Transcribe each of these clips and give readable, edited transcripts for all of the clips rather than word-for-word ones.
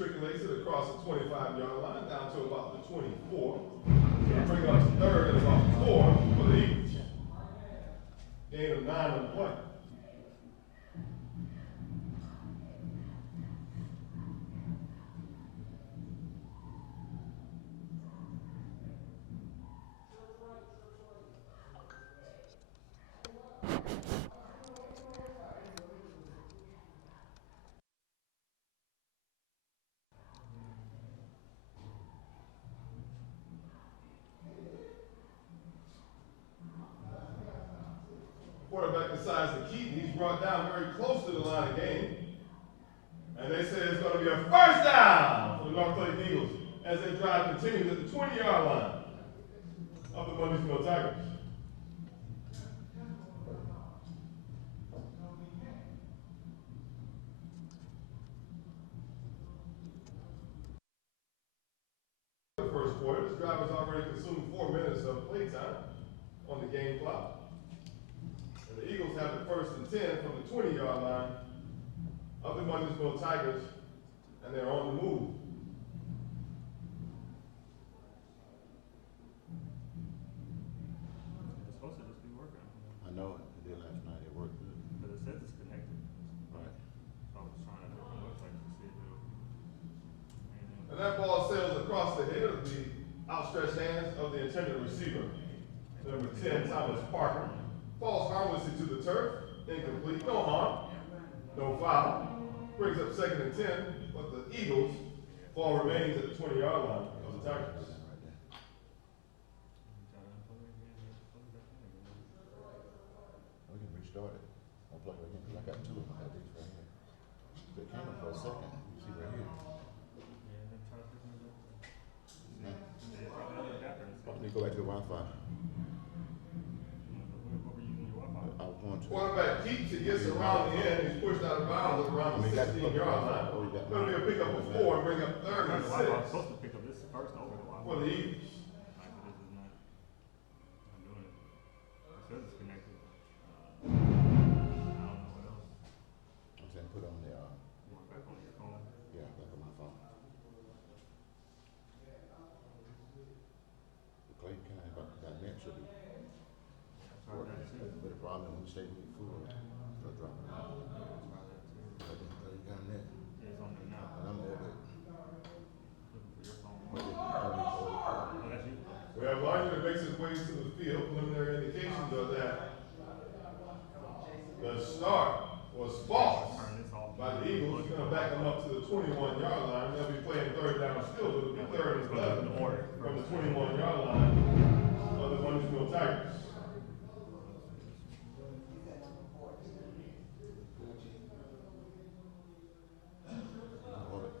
matriculates it across the 25-yard line down to about the 24. Bring up to third and about 4 for the Eagles. Gain of 9 on the play. Quarterback decides to keep. He's brought down very close to the line of game. And they say it's going to be a first down for the North Clayton Eagles as their drive continues at the 20-yard line of the Mundys Tigers. The first quarter, this drive has already consumed 4 minutes of playtime on the game clock. And the Eagles have the first and 10 from the 20-yard line of the Mundys Tigers, and they're on the move. It's supposed to just be working. I know it. It did last night. It worked good. But it says it's connected. Right. So I was trying to look at the website to see if it would. And that ball sails across the head of the outstretched hands of the intended receiver. Number 10, Thomas Parker. Falls harmlessly to the turf. Incomplete. No harm. No foul. Brings up second and 10, but the Eagles ball remains at the 20-yard line of the Tigers. We can restart it. I'll plug it again because I got 2 of them. I got these right here. They came up for a second. You see right here. Let me go back to the Wi-Fi. I was going to. Quarterback keeps it, gets around the end. He's pushed out of bounds around the 16-yard line. Going to be a pickup of 4 and bring up third and 6 I'm supposed to pick up this first over the Wi-Fi. for the Eagles. This is not. I'm doing it. It says it's connected. I don't know what else. I'm saying put on the, You want back on your phone? yeah, back on my phone. The Clayton County got net should be Try that too. but the problem when you stay with food, they'll drop it out. Clayton County net. Yeah, it's on there now. And I'm over it. Looking for your phone. But it, I Oh, that's you. We have Larger that makes his way to the field. Preliminary indications are that the start was false Turn this off. by the Eagles. He's going to back them up to the 21-yard line. They'll be playing third down still, but it'll be third and 11 from the 21-yard line of the Mundys Tigers. love it.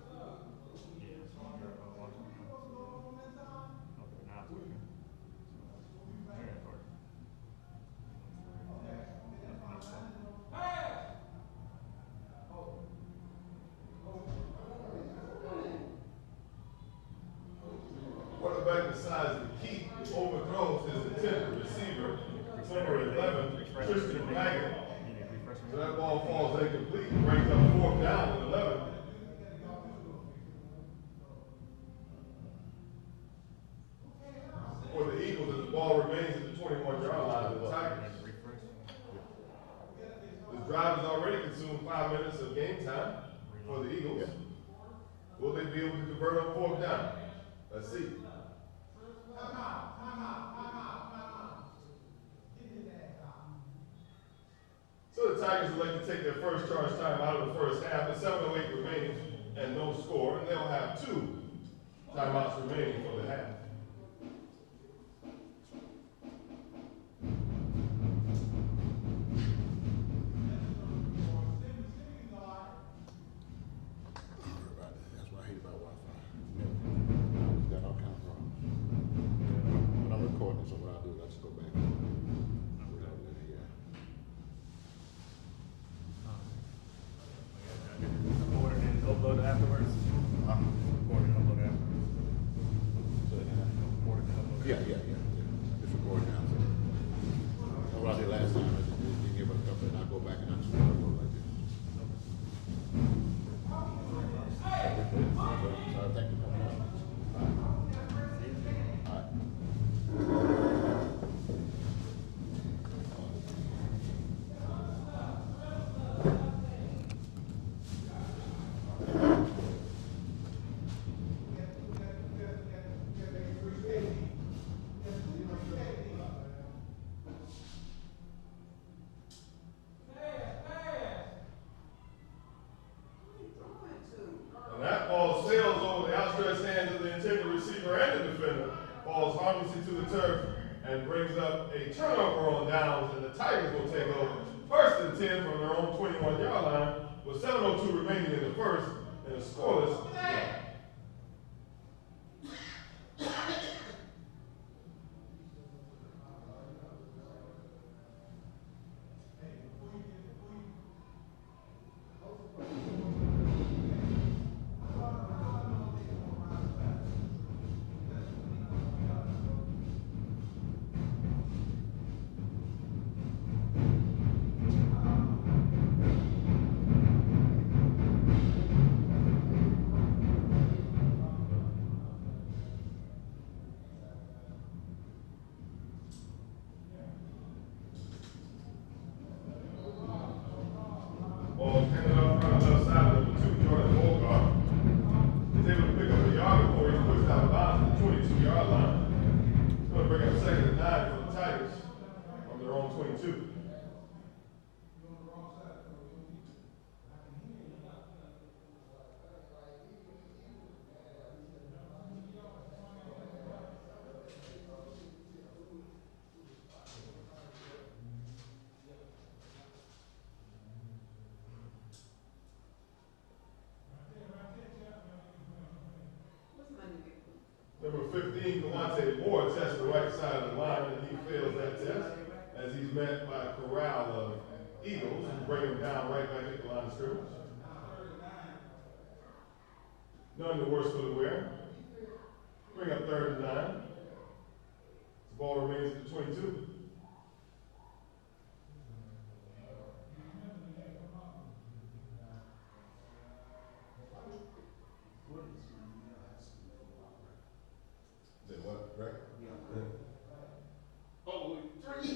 Yeah, it's on your watch. Okay, now it's working. There it's working. Quarterback decides to keep, overthrows his intended receiver, number 11, Christian Maggott. So that ball falls incomplete, brings up 4th down and 11. For the Eagles, as the ball remains at the 21-yard line of the Tigers. This drive has already consumed 5 minutes of game time for the Eagles. Will they be able to convert on 4th down? Let's see. So the Tigers would like to take their first charge time out of the first half, with 7:08 remaining and no score, and they'll have 2 timeouts remaining for the half. That's what I hate about Wi-Fi. It's got all kinds of problems. When I'm recording, so what I'll do is I'll just go back. Record and upload it afterwards. Record and upload it afterwards. So, Record and upload it. yeah. Just record now. So what I did last time, I just didn't give it a couple, and I'll go back and I'll just go like this. turf and brings up a turnover on downs, and the Tigers will take over 1st and 10 from their own 21-yard line with 7:02 remaining in the first and a scoreless game. Ball handed off around the left side of number 2, Jordan Bogart. He's able to pick up a yard before he's pushed out of bounds at the 22-yard line. He's going to bring up 2nd and 9 for the Tigers on their own 22. Number 15, Kalante Moore tests the right side of the line, and he fails that test as he's met by a corral of Eagles who bring him down right back at the line of scrimmage. None the worse for the wear. Bring up 3rd and 9. The ball remains at the 22. Say what, Greg? Yeah. Oh, 3.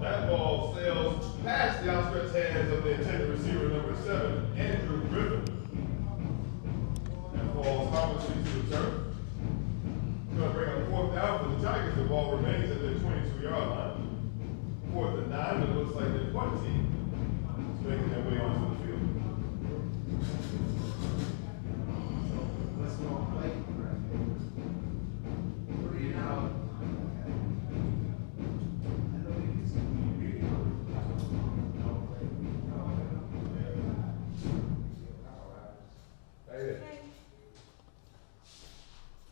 That ball sails past the outstretched hands of the intended receiver, number 7, Andrew Griffin, and falls harmlessly to the turf. Going to bring up 4th down for the Tigers. The ball remains at their 22-yard line. 4th and 9, but it looks like the punt team is making their way onto the field. Let's go play. 3 and out. Hey.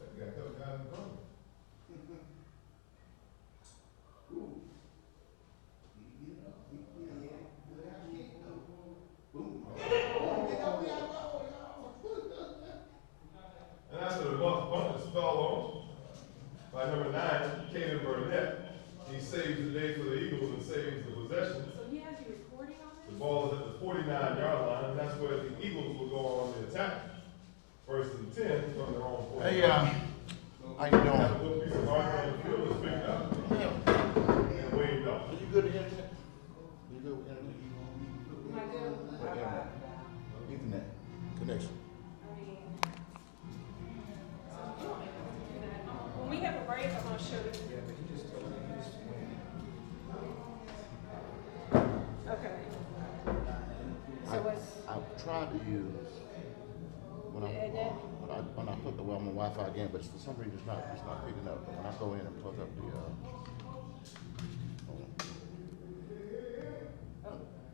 You got a couple guys in front. And after the bunt is fell on by number 9, Clayton Burnett. He saves the day for the Eagles and saves the possession. So he has you recording on The this? ball is at the 49-yard line, and that's where the Eagles will go on the attack. 1st and 10 from their own 40. Hey, how you doing? That little piece of hard on the field is picked up and waved off. Are you good with internet? You good with internet? Am I good? What internet? Ethernet connection. I mean, so you don't have to do that. When we have a break, I'm gonna show you. Okay. So what's, I've tried to use when I put the on my Wi-Fi again, but for some reason it's not picking up. But when I go in and plug up the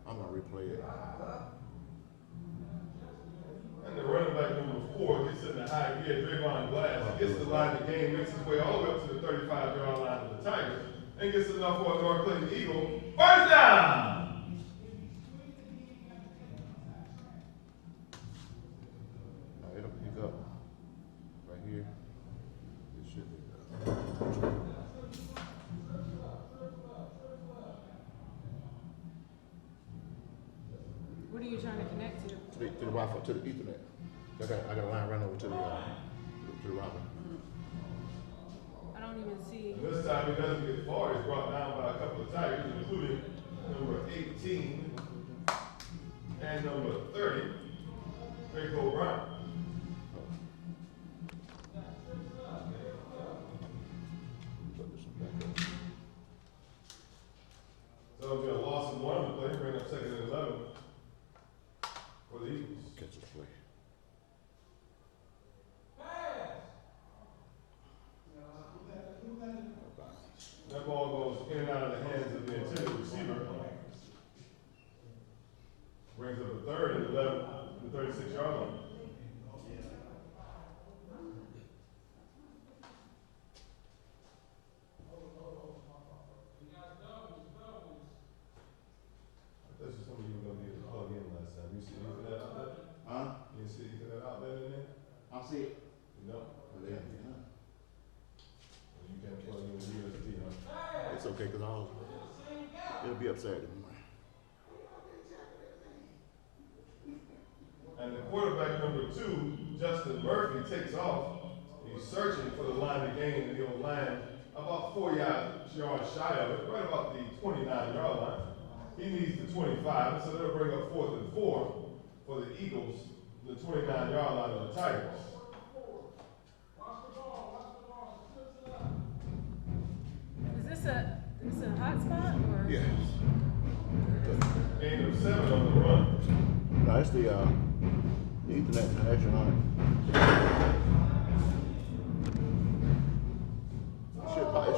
I'm gonna replay it. And the running back number 4 gets in the high gear, Draymond Glass. He gets the line of the game, makes his way all the way up to the 35-yard line of the Tigers, and gets enough for a North Clayton Eagle. 1st down! No, it'll pick up right here. It should pick up. what are you trying to connect to? To the Wi-Fi, to the Ethernet. I got a line run over to the router. I don't even see. And this time he doesn't get far. He's brought down by a couple of Tigers, including number 18 and number 30, Draco Brown. Put this one back up. So it'll be a loss of 1 to play, bring up 2nd and 11 for the Eagles. That ball goes in and out of the hands of the intended receiver. Brings up a third and 11, the 36-yard line. I thought you told me you were gonna be able to plug in last time. You see Ethernet outlet? Huh? You see Ethernet outlet in there? I'll see it. You know? Oh, yeah, yeah. Well, you can't plug in with USB, huh? It's okay, cause it'll be up Saturday morning. And the quarterback number 2, Justin Murphy, takes off. He's searching for the line to gain, and he'll land about 4 yards shy of it, right about the 29-yard line. He needs the 25, so that'll bring up 4th and 4 for the Eagles, the 29-yard line of the Tigers. Is this a hot spot or? Yes. Gain of 7 on the run. No, it's the Ethernet connection on it. It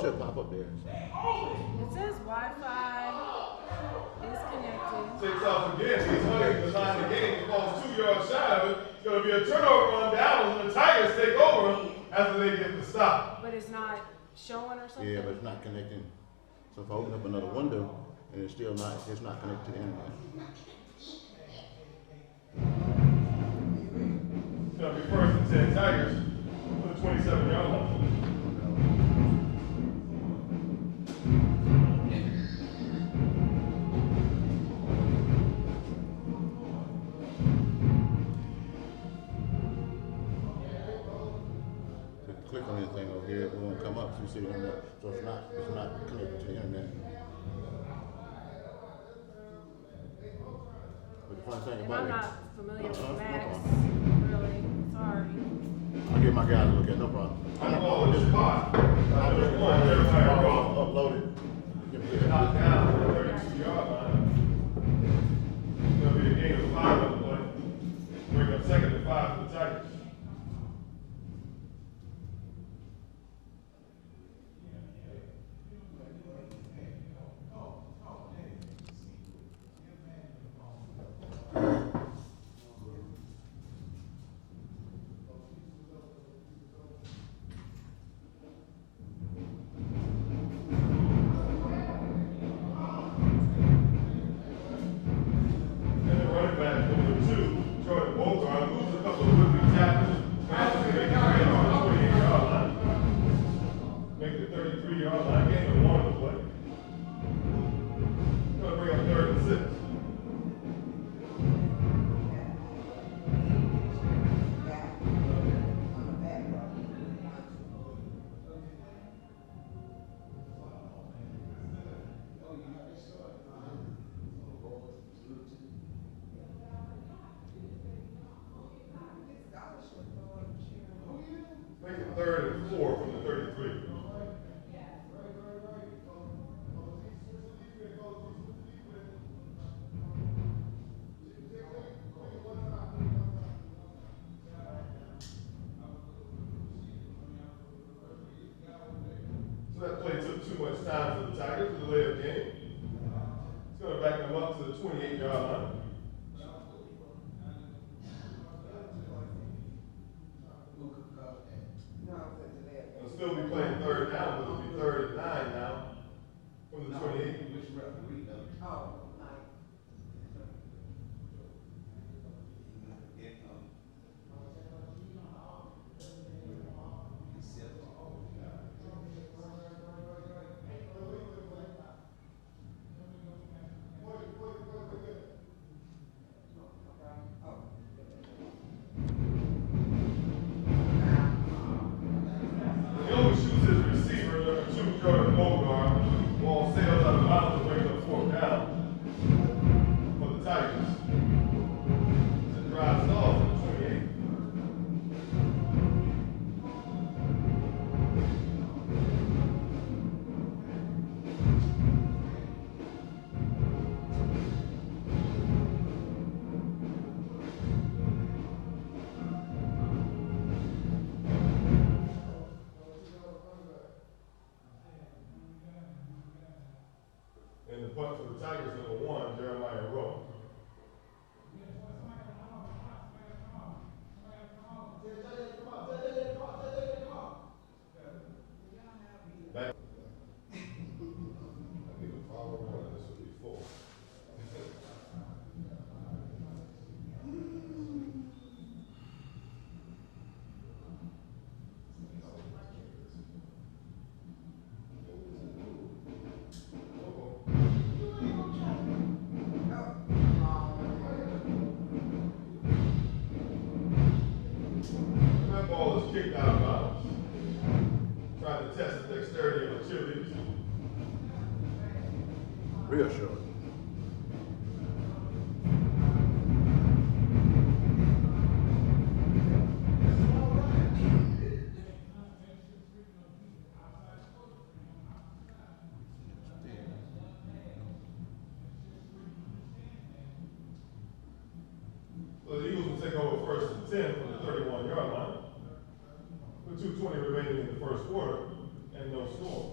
should pop up there. It says Wi-Fi is connected. Takes off again. He's hunting the line to gain. He falls 2 yards shy of it. It's going to be a turnover on downs, and the Tigers take over after they get the stop. But it's not showing or something? Yeah, but it's not connecting. So if I open up another window and it's not connected to the internet. It's going to be 1st and 10 Tigers for the 27-yard line. Click on anything over here, it won't come up. So you see the internet. So it's not connected to the internet. But the fun thing And about I'm it, not familiar with no Max, problem. really. Sorry. I'll get my guy to look at it, no problem. I'm calling this spot. I just want their entire ball Upload it. knocked down to the 32-yard line. It's going to be a gain of 5 on the play. Bring up 2nd and 5 for the Tigers. Make it 3rd and 4 from the 33. So that play took too much time for the Tigers to delay the game. It's going to back them up to the 28-yard line. They'll still be playing 3rd down, but it'll be 3rd and 9 now from the 28. punt for the Tigers, number 1, Jeremiah Rowe. Back. I need a follow one, this would be 4. That ball is kicked out of bounds. Trying to test the dexterity of the cheerleaders. Real short. So the Eagles will take over 1st and 10 from the 31-yard line. With 2:20 remaining in the first quarter and no score.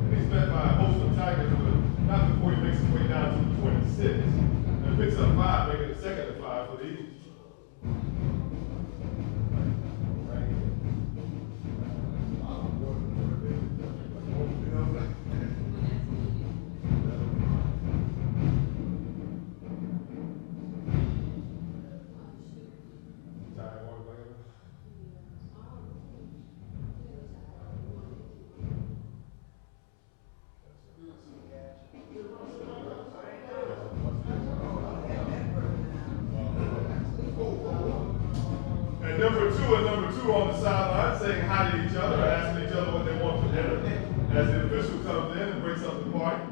And he's met by a host of Tigers, but not before he makes his way down to the 26. And picks up 5, making it 2nd and 5 for the Eagles. And number 2 on the sideline saying hi to each other, asking each other what they want for dinner as the official comes in and breaks up the party.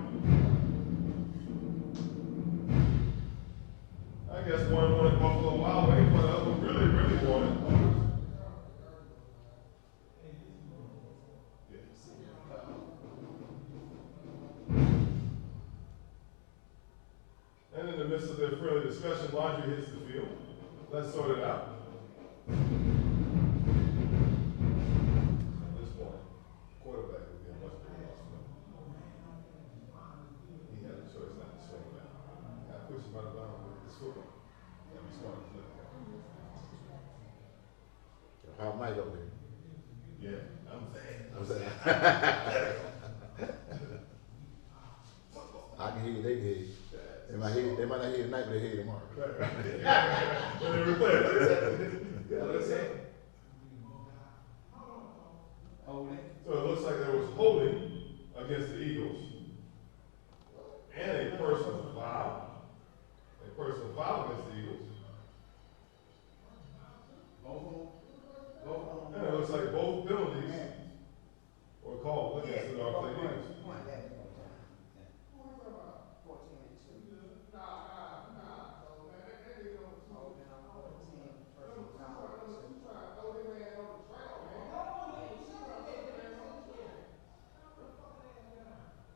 I guess one wanted Buffalo Wild Wings, but the other one really, really wanted. And in the midst of their friendly discussion, laundry hits the field. Let's sort it out. At this point, quarterback would be a much bigger loss for him. He had a choice not to swing back. I push him out of bounds with his foot. That'd be smart to flip it. How Mike over here? Yeah, I'm saying. I can hear you, they can hear you. They might not hear you tonight, but they hear you tomorrow. When they replay it. Yeah, let's see. So it looks like there was holding against the Eagles. And a personal foul. A personal foul against the Eagles. And it looks like both penalties were called against the North Lake Eagles.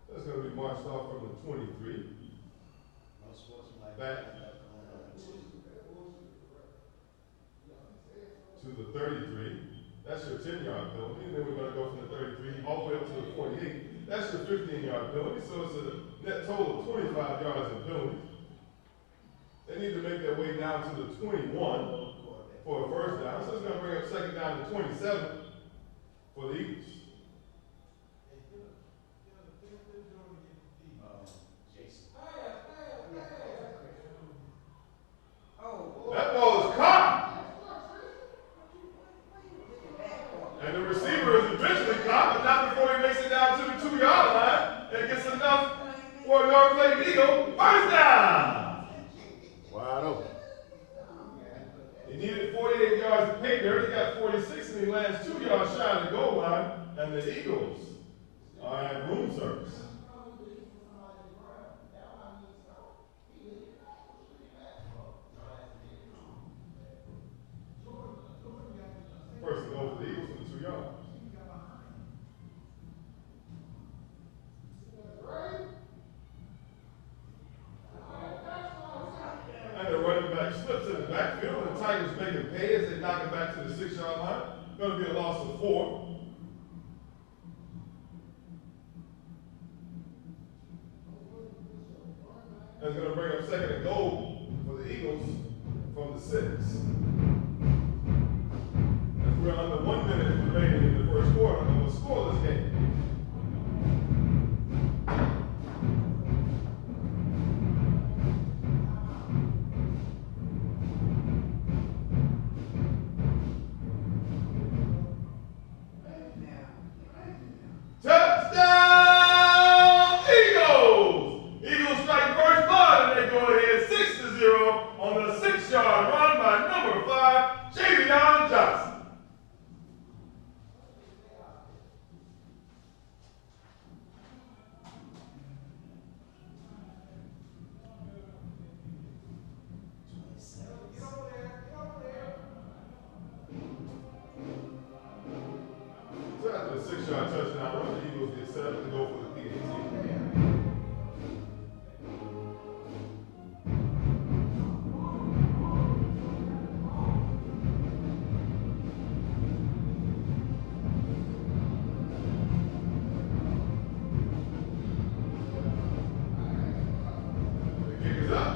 That's going to be marched off from the 23. Back to the 33. That's your 10-yard penalty. And then we're going to go from the 33 all the way up to the 48. That's your 15-yard penalty. So it's a net total of 25 yards in penalties. They need to make their way down to the 21 for a first down. So it's going to bring up 2nd down to 27 for the Eagles. That ball is caught. And the receiver is eventually caught, but not before he makes it down to the 2-yard line and gets enough for a North Lake Eagle first down. Wide open. He needed 48 yards of pay dirt. He got 46, and he lands 2 yards shy of the goal line. And the Eagles are at room service. First and goal for the Eagles for the 2 yards. That's going to bring up second and goal for the Eagles from the 6. As we're under 1 minute remaining in the first quarter of a scoreless game. Touchdown, Eagles! Eagles strike first blood and they go ahead 6-0 on the 6-yard run by number 5, Javion Johnson. So after the 6-yard touchdown run, the Eagles get set up to go for the PAT. The kick is up,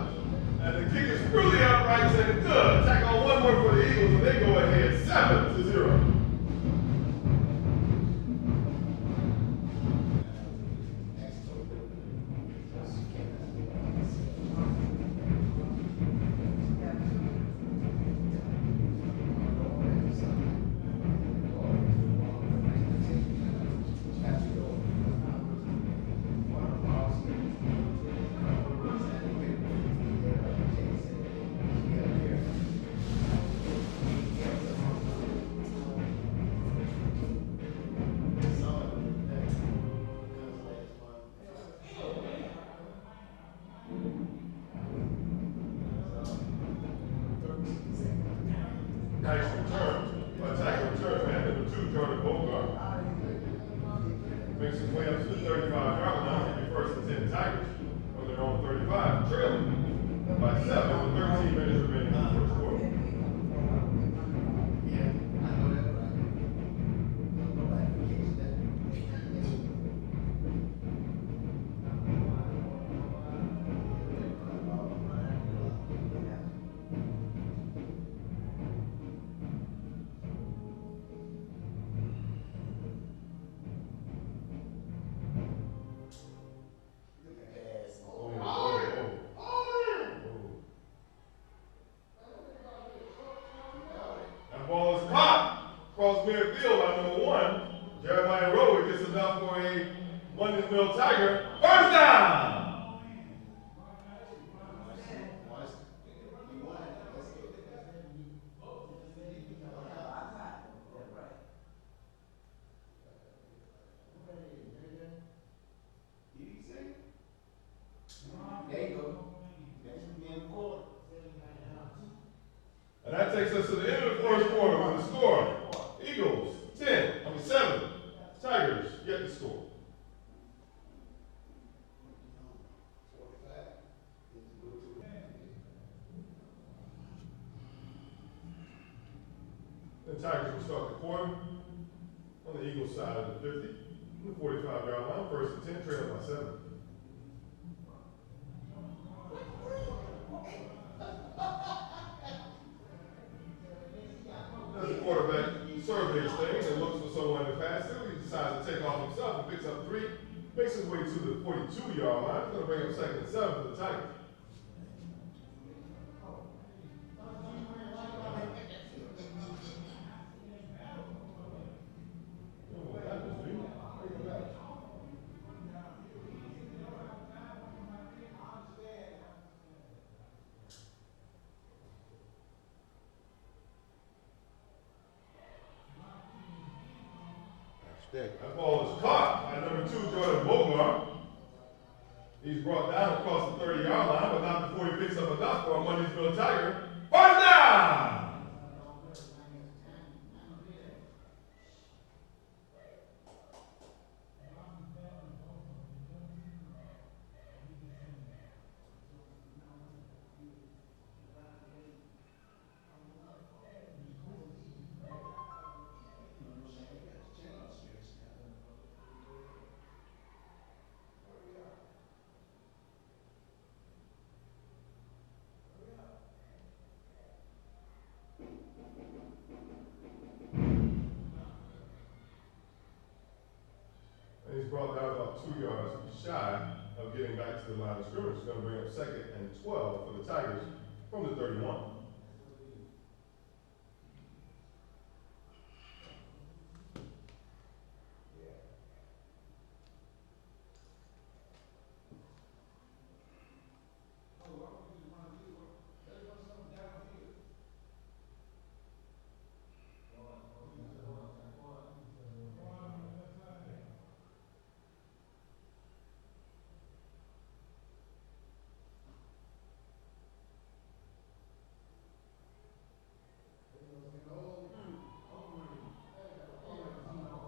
and the kick is really upright and good. Tack on one more for the Eagles, and they go ahead 7-0. Nice return. Attack return, man. Number 2, Jordan Bogart. Makes his way up to the 35-yard line. Give you first and 10 Tigers on their own 35. Trailing by 7 with 13 minutes remaining in the first quarter. That ball is caught across midfield by number 1. Jeremiah Rowe gets enough for a Mundys Tiger. First down! There you go. Next in the quarter. And that takes us to the end of the first quarter with the score. Eagles 7. Tigers yet to score. The Tigers will start the quarter on the Eagles side of the 50. The 45-yard line, first and 10, trailing by 7. As the quarterback surveys things and looks for someone to pass to, he decides to take off himself and picks up 3, makes his way to the 42-yard line. He's going to bring up second and 7 for the Tigers. That ball is caught by number 2, Jordan Bogart. He's brought down across the 30-yard line, but not before he picks up enough for a Mundys Tiger. First down! brought down about 2 yards shy of getting back to the line of scrimmage. It's gonna bring up 2nd and 12 for the Tigers from the 31.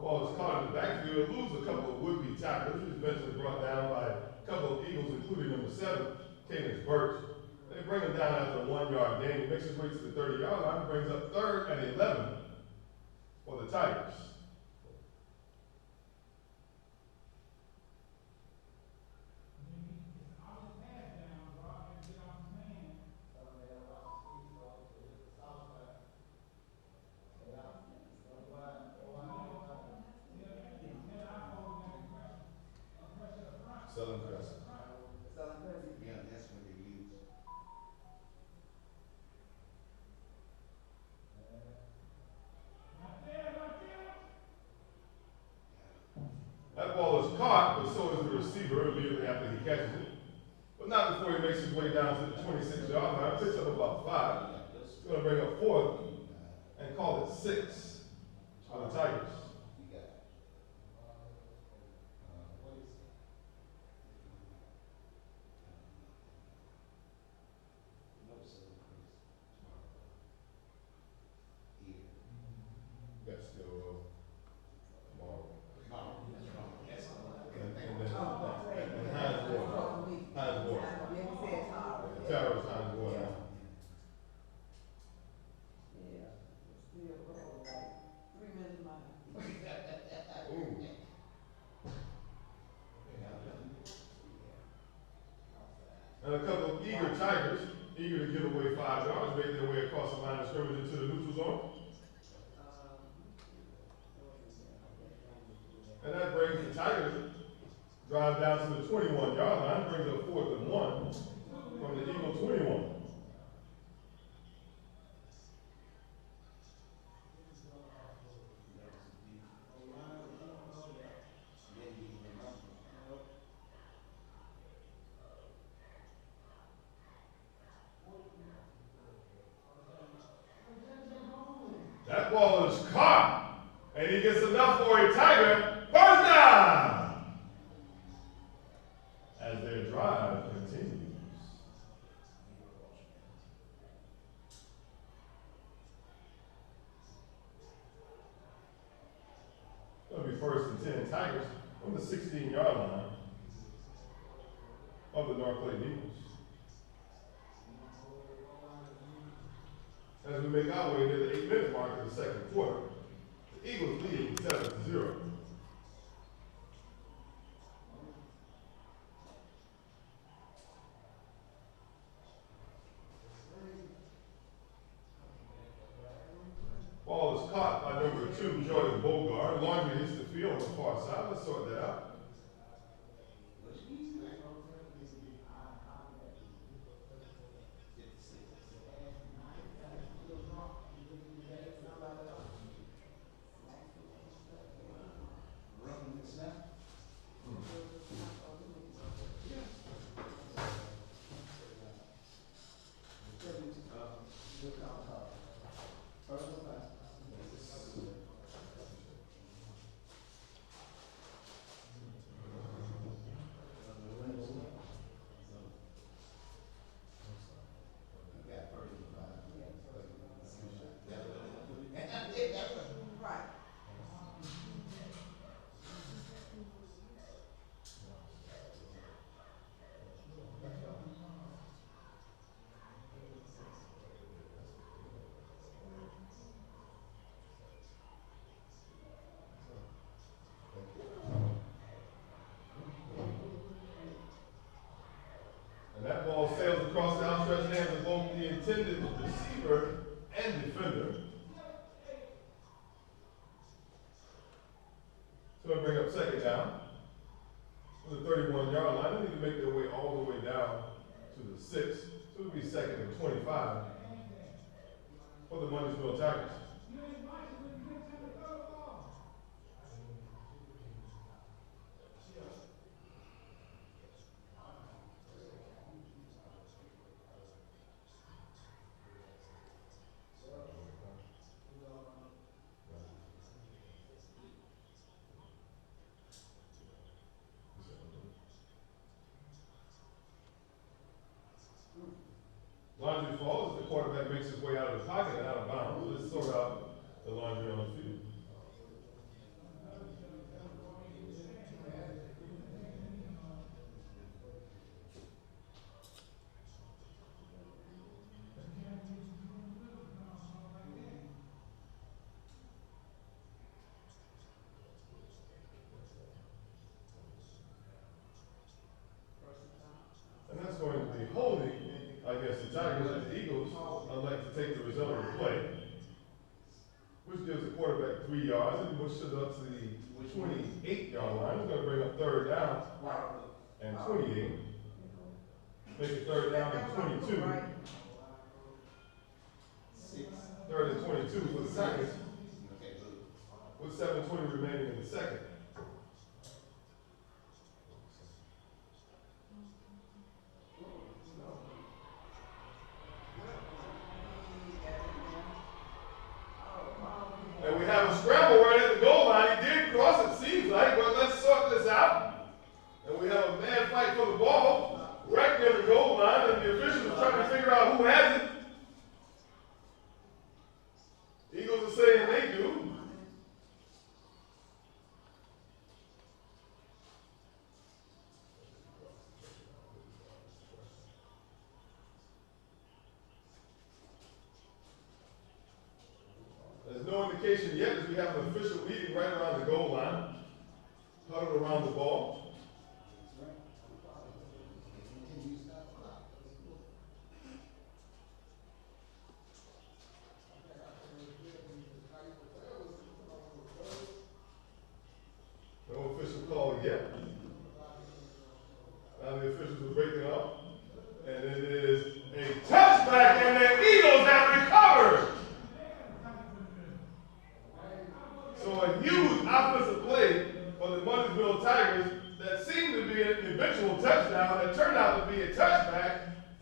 Ball is caught in the backfield, lose a couple of would-be tacklers. He's eventually brought down by a couple of Eagles, including number 7, Clayton. They bring him down after a 1-yard gain. He makes his way to the 30-yard line, brings up 3rd and 11 for the Tigers. Southern Crescent. Southern Crescent? Yeah, that's what they use. That ball is caught, but so is the receiver immediately after he catches it. But not before he makes his way down to the 26-yard line, picks up about 5. He's going to bring up 4th and call it 6 for the Tigers. That's still tomorrow. And Hines Ward. Hines Ward. Yeah, he said Tara. Tara's Hines Ward now. Yeah, still cold, like 3 minutes behind. Ooh. And a couple of eager Tigers, eager to give away 5 yards, make their way across the line of scrimmage into the neutral zone. And that brings the Tigers drive down to the 21-yard line, brings up 4th and 1 from the Eagle 21. That ball is caught, and he gets enough for a Tiger. First down! As their drive continues. It'll be 1st and 10 Tigers from the 16-yard line of the North Clayton Eagles. As we make our way near the 8-minute mark of the 2nd quarter, the Eagles lead 7-0. Ball is caught by number 2, Jordan Bogart. Laundry hits the field on the far side. Let's sort that out. And that ball sails across the outstretched hands of both the intended receiver and defender. It's going to bring up 2nd down. the 31-yard line. They need to make their way all the way down to the 6. So it'll be second and 25 for the Mundysville Tigers. Laundry falls as the quarterback makes his way out of the pocket and out of bounds. Let's sort out the laundry on the field. And that's going to be holding against the Tigers as the Eagles elect to take the result of the play, which gives the quarterback 3 yards and pushes it up to the 28-yard line. We're going to bring up third down and 28. Make it third down and 22. Third and 22 for the Tigers, with 7:20 remaining in the second. And we have a scramble right at the goal line. He did cross, it seems like, but let's sort this out. And we have a mad fight for the ball right near the goal line, and the officials are trying to figure out who has it. Eagles are saying they do. There's no indication yet as we have an official meeting right around the goal line, huddled around the ball. No official call yet. Now the officials are breaking up, and it is a touchback, and the Eagles have recovered. So a huge offensive play for the Mundysville Tigers that seemed to be an eventual touchdown that turned out to be a touchback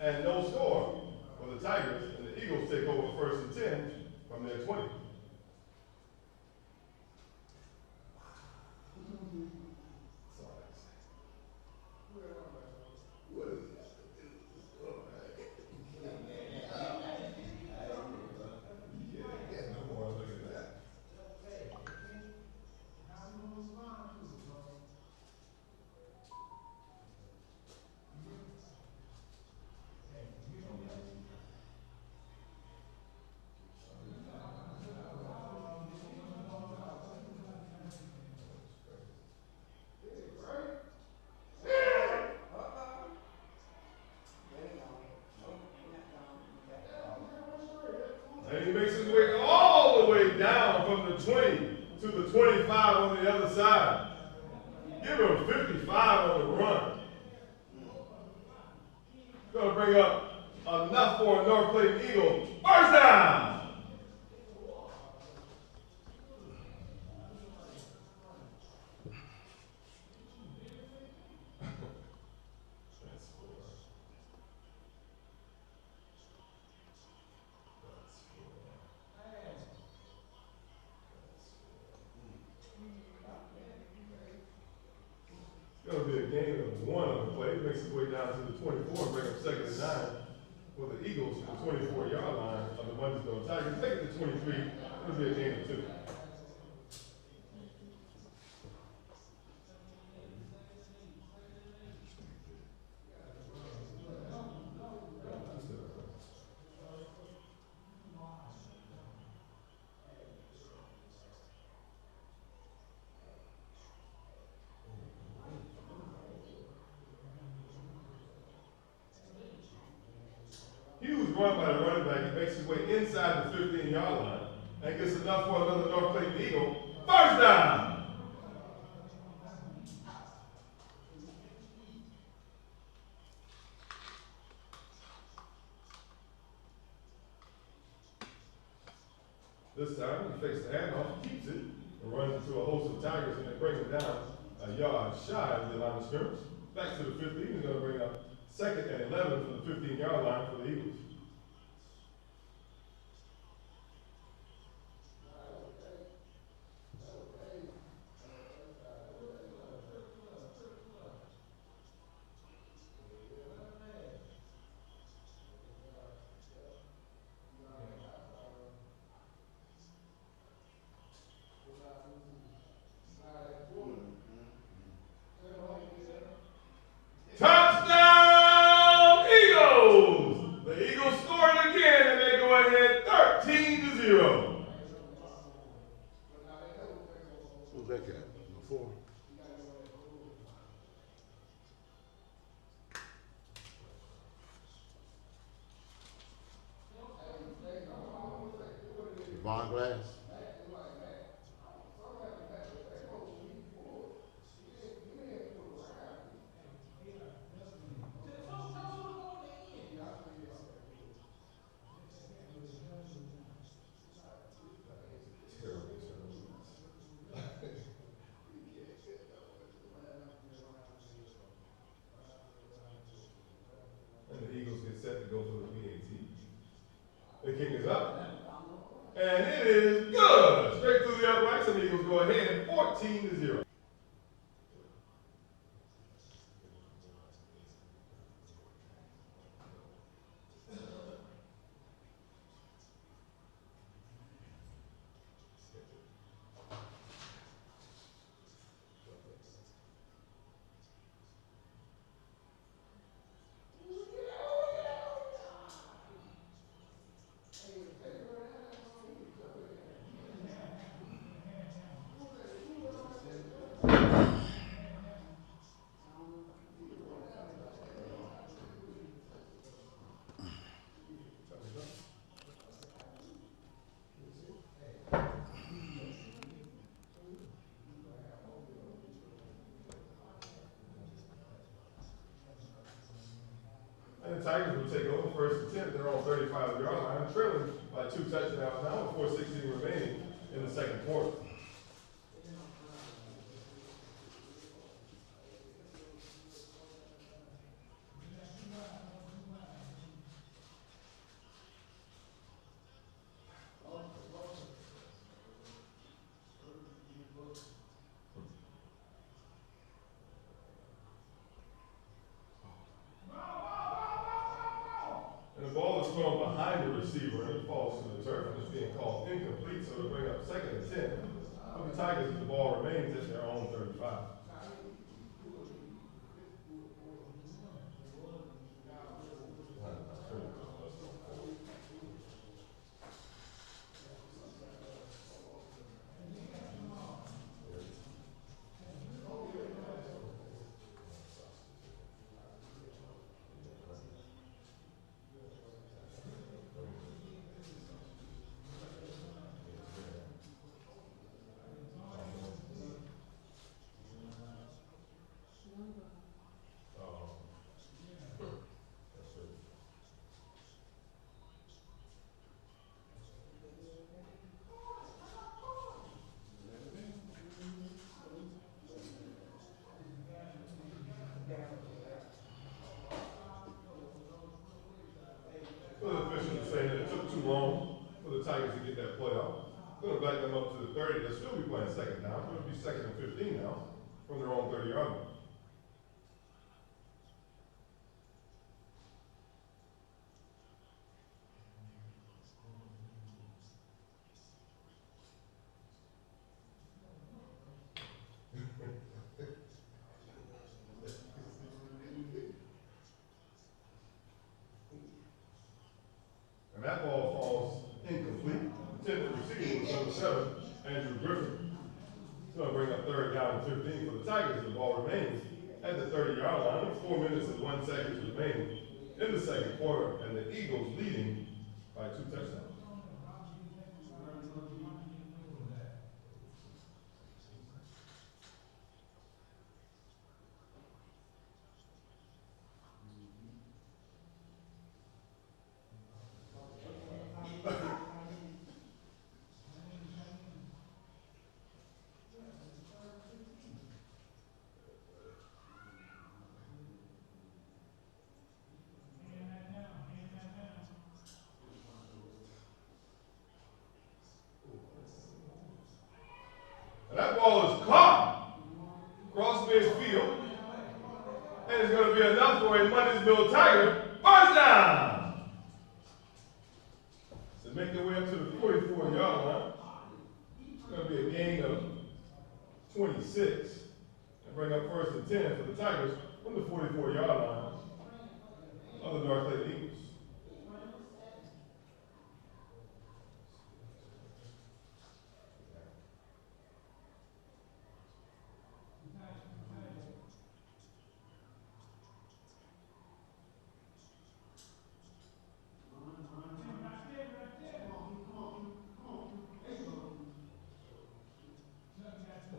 and no score for the Tigers, and the Eagles take over first and 10 from their 20. And he makes his way all the way down from the 20 to the 25 on the other side. Give him 55 on the run. Going to bring up enough for a North Clayton Eagle. First down. It's going to be a gain of 1 on the play. He makes his way down to the 24 and bring up second and 9 for the Eagles to the 24-yard line of the Mundysville Tigers. Take it to 23. It'll be a gain of 2. Huge run by the running back. He makes his way inside the 15-yard line and gets enough for another North Clayton Eagle. First down. time, he fakes the handoff, keeps it, and runs into a host of Tigers, and it brings him down a yard shy of the line of scrimmage. Back to the 15, he's going to bring up 2nd and 11 from the 15-yard line for the Eagles. Touchdown, Eagles! The Eagles scored again, and they go ahead 13-0. Who's that cat? Number 4? Von Glass? And the Eagles get set to go for the PAT. The kick is up. And it is good. Straight through the uprights, and the Eagles go ahead 14-0. And the Tigers will take over 1st and 10 at their own 35-yard line, trailing by 2 touchdowns now with 4:16 remaining in the second quarter. And the ball is thrown behind the receiver and it falls to the turf, and it's being called incomplete, so it'll bring up 2nd and 10 for the Tigers as the ball remains at their own 35. Well, the officials are saying that it took too long for the Tigers to get that play off. Going to back them up to the 30. They'll still be playing 2nd down, but it'll be 2nd and 15 now from their own 30-yard line. And that ball falls incomplete. Intended receiver was number 7, Andrew Griffin. It's going to bring up 3rd down and 15 for the Tigers. The ball remains at the 30-yard line with 4 minutes and 1 second remaining in the second quarter, and the Eagles leading by 2 touchdowns. ball is caught across midfield. And it's going to be enough for a Mundys Tiger. First down. So make their way up to the 44-yard line. It's going to be a gain of 26. And bring up first and 10 for the Tigers from the 44-yard line of the North Clayton Eagles.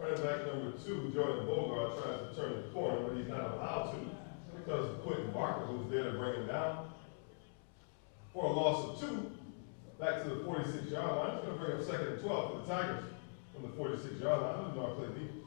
Running back number 2, Jordan Bogart, tries to turn the corner, but he's not allowed to because of Clayton Barker, who's there to bring him down. For a loss of 2, back to the 46-yard line. It's going to bring up second and 12 for the Tigers from the 46-yard line of the North Clayton Eagles.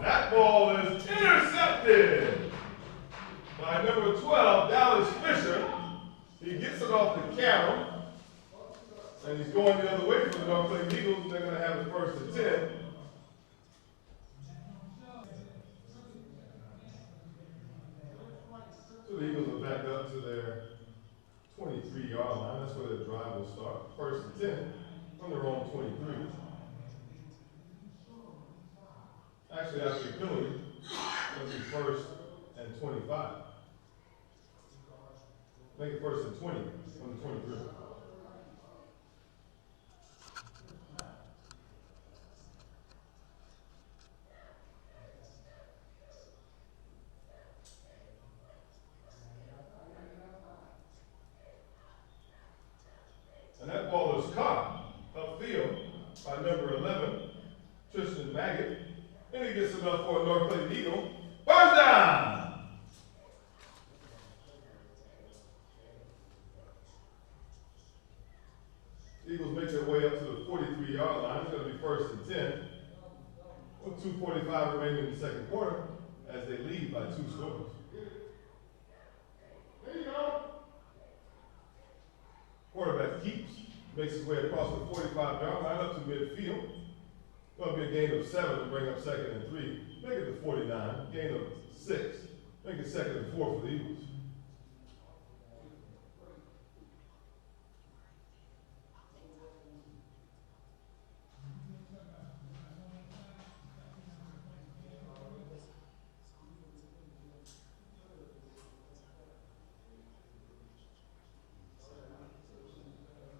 That ball is intercepted by number 12, Dallas Fisher. He gets it off the carry, and he's going the other way for the North Clayton Eagles. They're going to have it first and 10. So the Eagles are back up to their 23-yard line. That's where their drive will start. First and 10 from their own 23. Actually, after the penalty, it'll be first and 25. Make it first and 20 from the 23. And that ball is caught upfield by number 11, Tristan Maggott. And he gets enough for a North Clayton Eagle. First down! Eagles make their way up to the 43-yard line. It's going to be first and 10. With 2:45 remaining in the second quarter as they lead by 2 scores. There you go. Quarterback keeps, makes his way across the 45-yard line up to midfield. Going to be a gain of 7 to bring up second and 3. Make it to 49. Gain of 6. Make it second and 4 for the Eagles.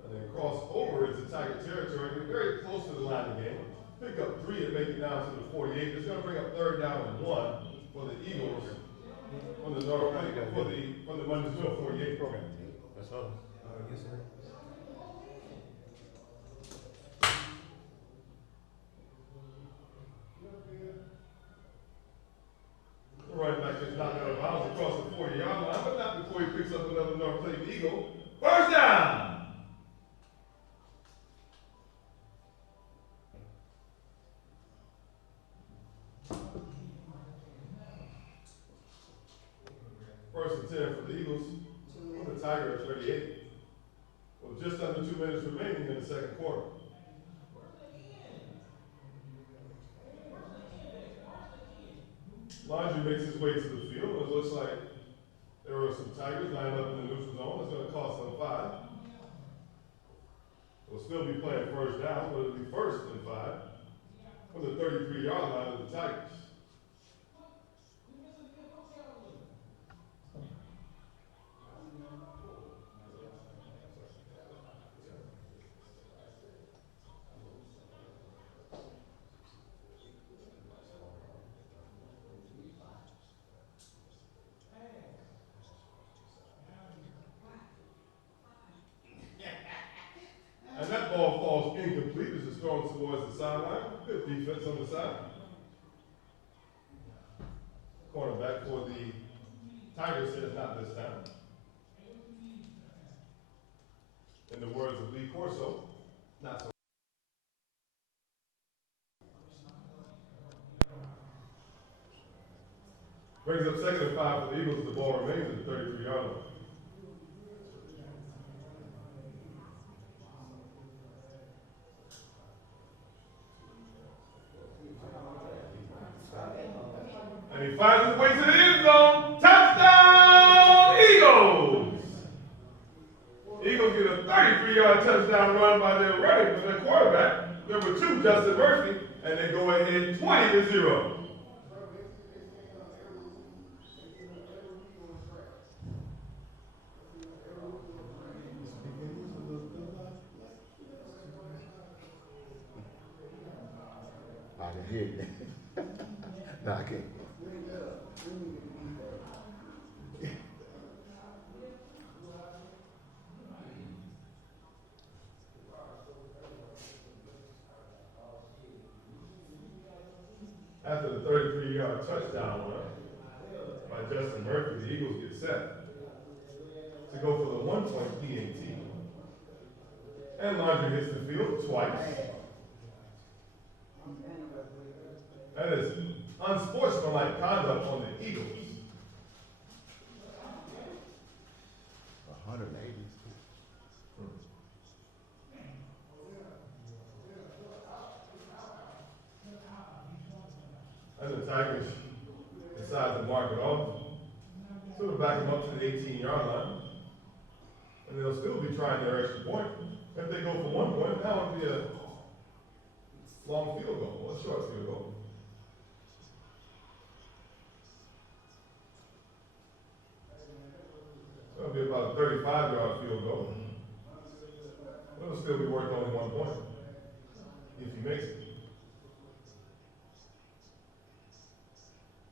And then cross over into Tiger territory. Get very close to the line again. Pick up 3 and make it down to the 48. It's going to bring up third down and 1 for the Eagles from the North from the Mundys 48 program. That's all. Yes, sir. The running back gets knocked out of bounds across the 40-yard line, but not before he picks up another North Clayton Eagle. First down! First and 10 for the Eagles. For the Tiger at 38. With just under 2 minutes remaining in the second quarter. Laundry makes his way to the field. It looks like there are some Tigers lined up in the neutral zone. It's going to cost them 5. They'll still be playing first down, but it'll be first and 5 from the 33-yard line of the Tigers. And that ball falls incomplete as it's thrown towards the sideline. Good defense on the side. Tiger says not this time. In the words of Lee Corso, not so. Brings up 2nd and 5 for the Eagles. The ball remains at the 33-yard line. And he finds his way to the end zone. Touchdown, Eagles! Eagles get a 33-yard touchdown run by their quarterback, number 2, Justin Murphy, and they go ahead 20-0. I can hear you. No, I can't. After the 33-yard touchdown run by Justin Murphy, the Eagles get set to go for the 1-point PAT. And Laundrie hits the field twice. That is unsportsmanlike conduct on the Eagles. 180. And the Tigers decide to mark it off. Sort of back them up to the 18-yard line. And they'll still be trying their extra point. If they go for 1 point, that would be a long field goal, a short field goal. So it'll be about a 35-yard field goal. It'll still be worth only 1 point if he makes it.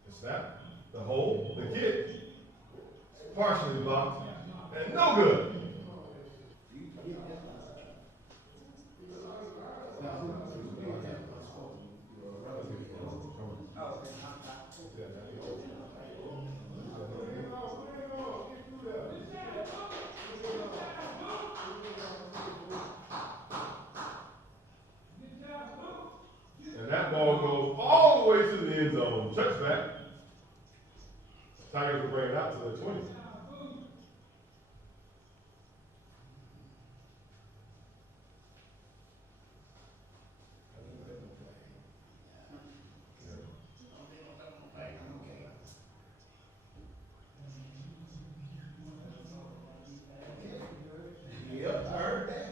The snap, the hold, the kick, partially blocked, and no good. And that ball goes all the way to the end zone. Touchback. Tigers will bring it out to the 20. Yep, I heard that.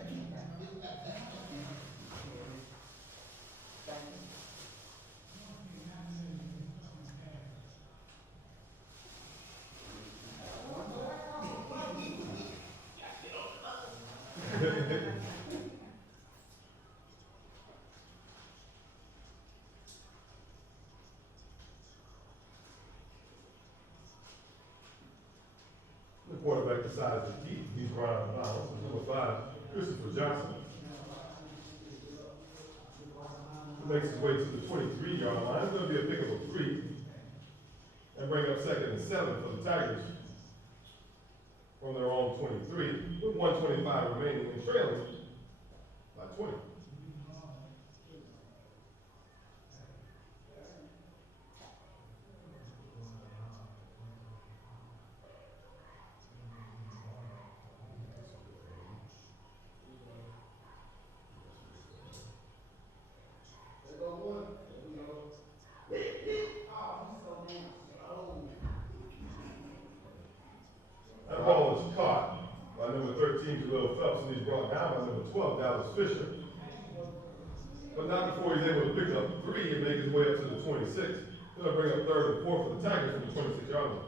The quarterback decides to keep these ground bounds. Number 5, Christopher Johnson. He makes his way to the 23-yard line. It's going to be a pick of a 3. And bring up 2nd and 7 for the Tigers from their own 23, with 1:25 remaining and trailing by 20. That ball was caught by number 13, Jalil Phelps, and he's brought down by number 12, Dallas Fisher. But not before he's able to pick up 3 and make his way up to the 26. He'll bring up 3rd and 4 for the Tigers from the 26-yard line.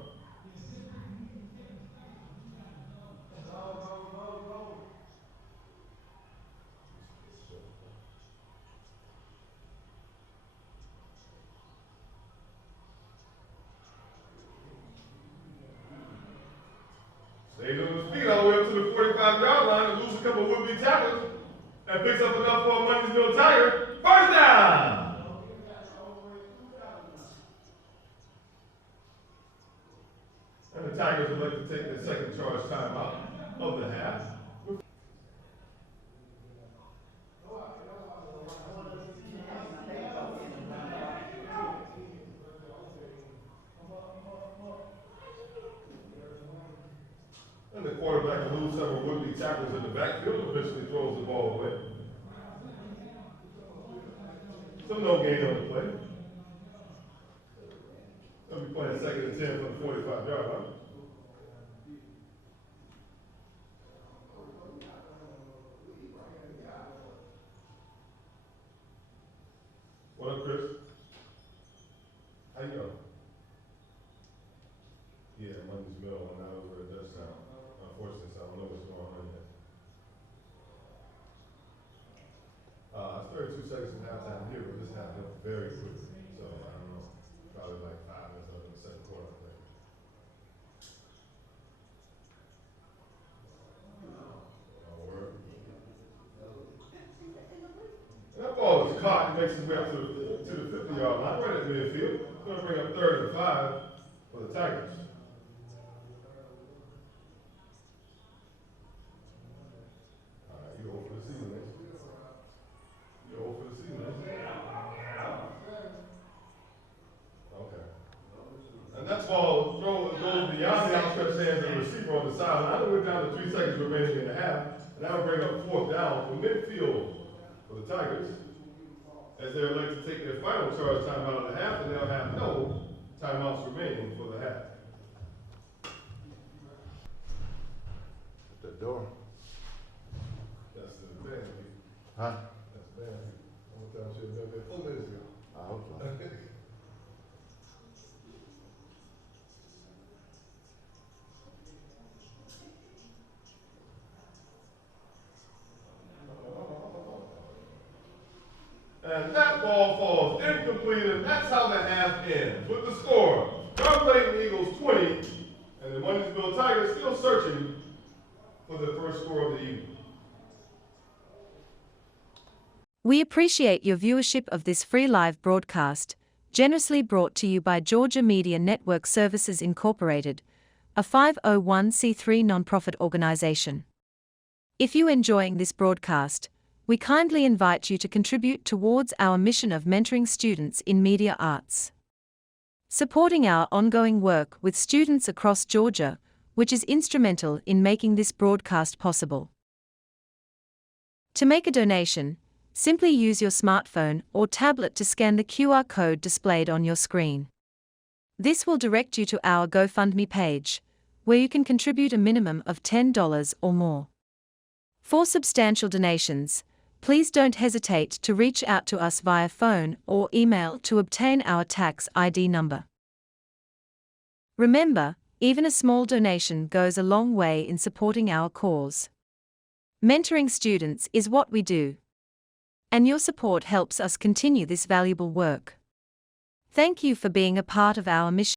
Stays on his feet all the way up to the 45-yard line and loses a couple of would-be tackles and picks up enough for a Mundysville Tiger. First down! And the the Tigers would like to take their second charge timeout of the half. And the quarterback will lose several would-be tacklers in the backfield, eventually throws the ball away. So no gain on the play. They'll be playing second and 10 from the 45-yard line. What up, Chris? How you doing? Yeah, Mundys middle and not over a touchdown. Unfortunately, so I don't know what's going on yet. It's 32 seconds from halftime here, but this happened very quickly. So I don't know. Probably like 5 minutes left in the second quarter, I think. Oh, word. And that ball is caught. He makes his way up to the 50-yard line, right at midfield. Going to bring up 3rd and 5 for the Tigers. All right, you over for the season, man. You're over for the season, man. Okay. And that ball goes beyond the outstretched hands of the receiver on the sideline. I know we're down to 3 seconds remaining in the half, and that'll bring up 4th down for midfield for the Tigers, as they're like to take their final charge timeout of the half, and they'll have no timeouts remaining for the half. The door. That's the band. Huh? That's the band. I'm gonna tell you, should have been there 4 minutes ago. I hope so. And that ball falls incomplete, and that's how the half ends. With the score, Clayton Eagles 20, and the Mundys Tigers still searching for the first score of the evening. We appreciate your viewership of this free live broadcast, generously brought to you by Georgia Media Network Services Incorporated, a 501c3 nonprofit organization. If you're enjoying this broadcast, we kindly invite you to contribute towards our mission of mentoring students in media arts. Supporting our ongoing work with students across Georgia, which is instrumental in making this broadcast possible. To make a donation, simply use your smartphone or tablet to scan the QR code displayed on your screen. This will direct you to our GoFundMe page, where you can contribute a minimum of $10 or more. For substantial donations, please don't hesitate to reach out to us via phone or email to obtain our tax ID number. Remember, even a small donation goes a long way in supporting our cause. Mentoring students is what we do. And your support helps us continue this valuable work. Thank you for being a part of our mission.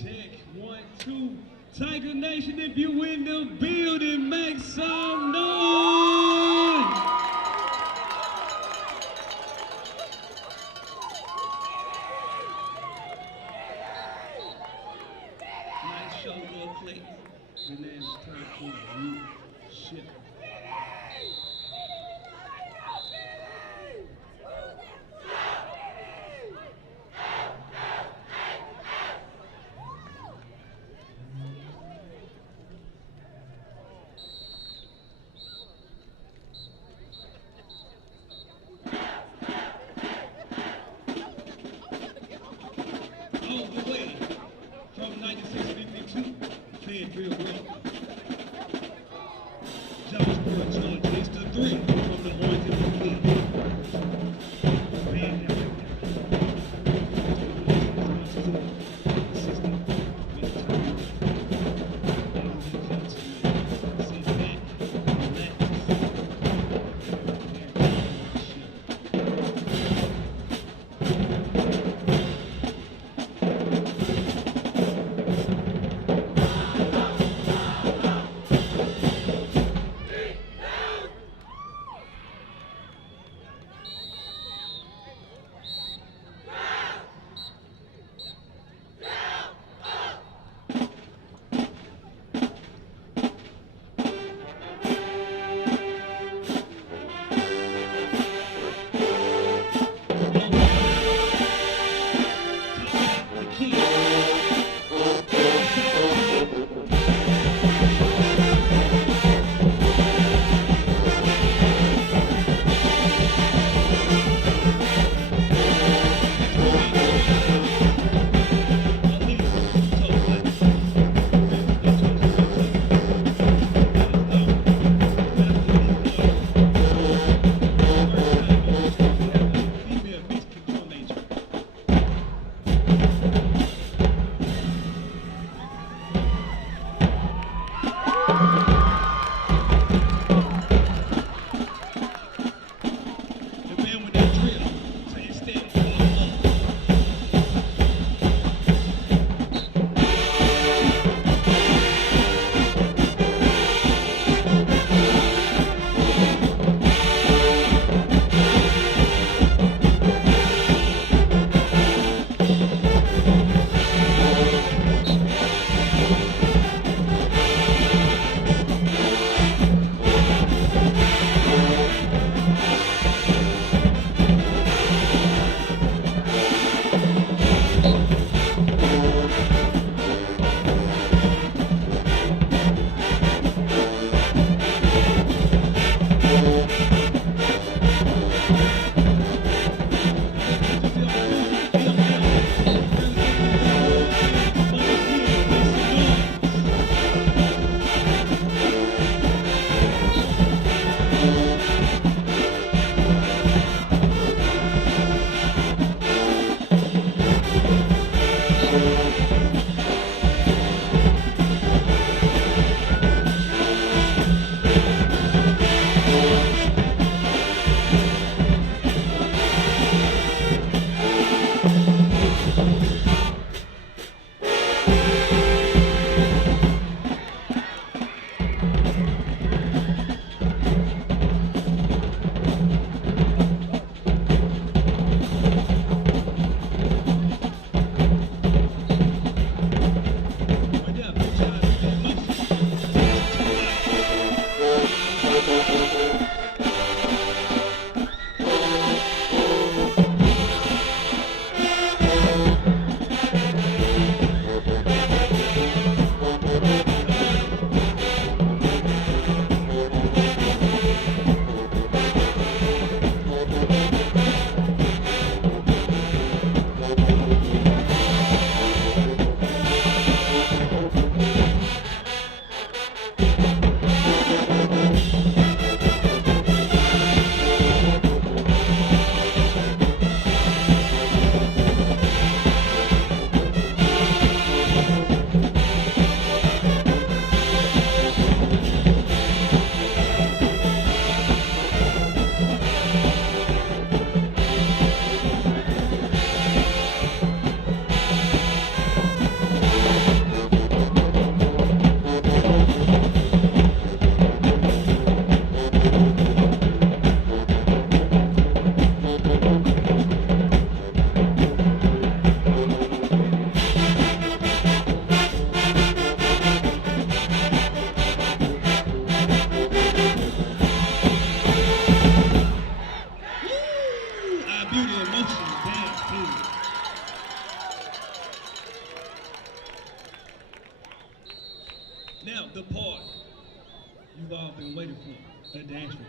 Check 1, 2. Tiger Nation, if you in the building, make some noise. Nice show, Lord Clayton. And then it's time for you shit. All the way from 9652, Fayetteville Way. Jonesboro, Georgia, it's the 3 from the horns in the field. Man down. Sit back, relax.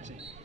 13.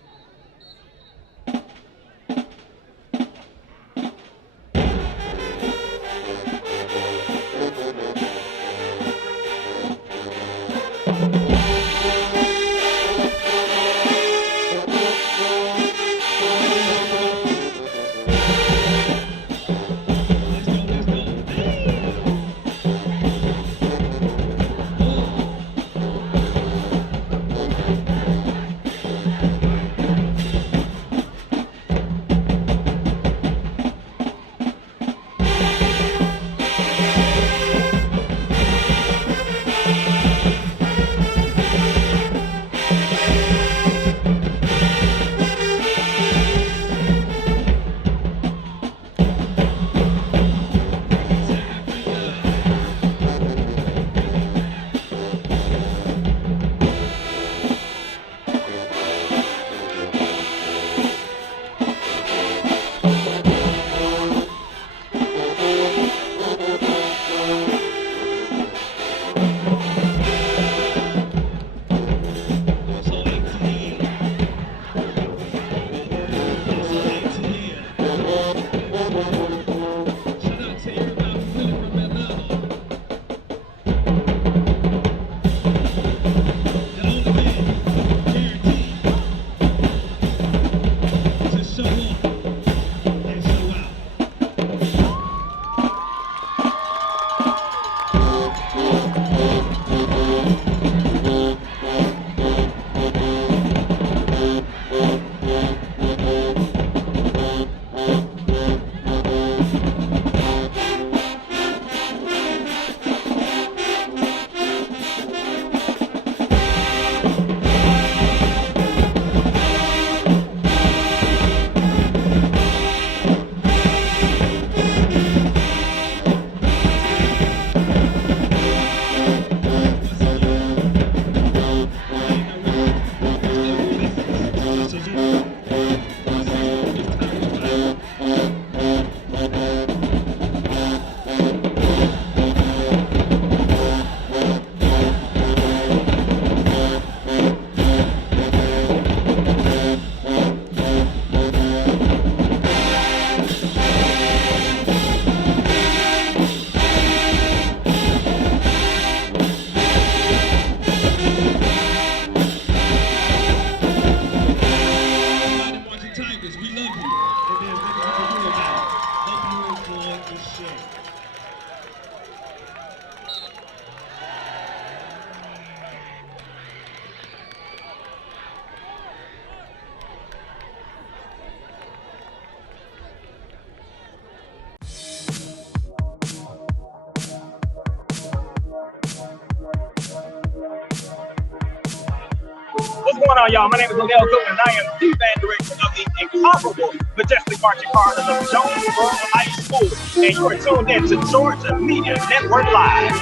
What's going on, y'all? My name is Linnell Cook, and I am the band director of the incomparable Majestic Marching Orders of Jonesboro High School. And you are tuned in to Georgia Media Network Live.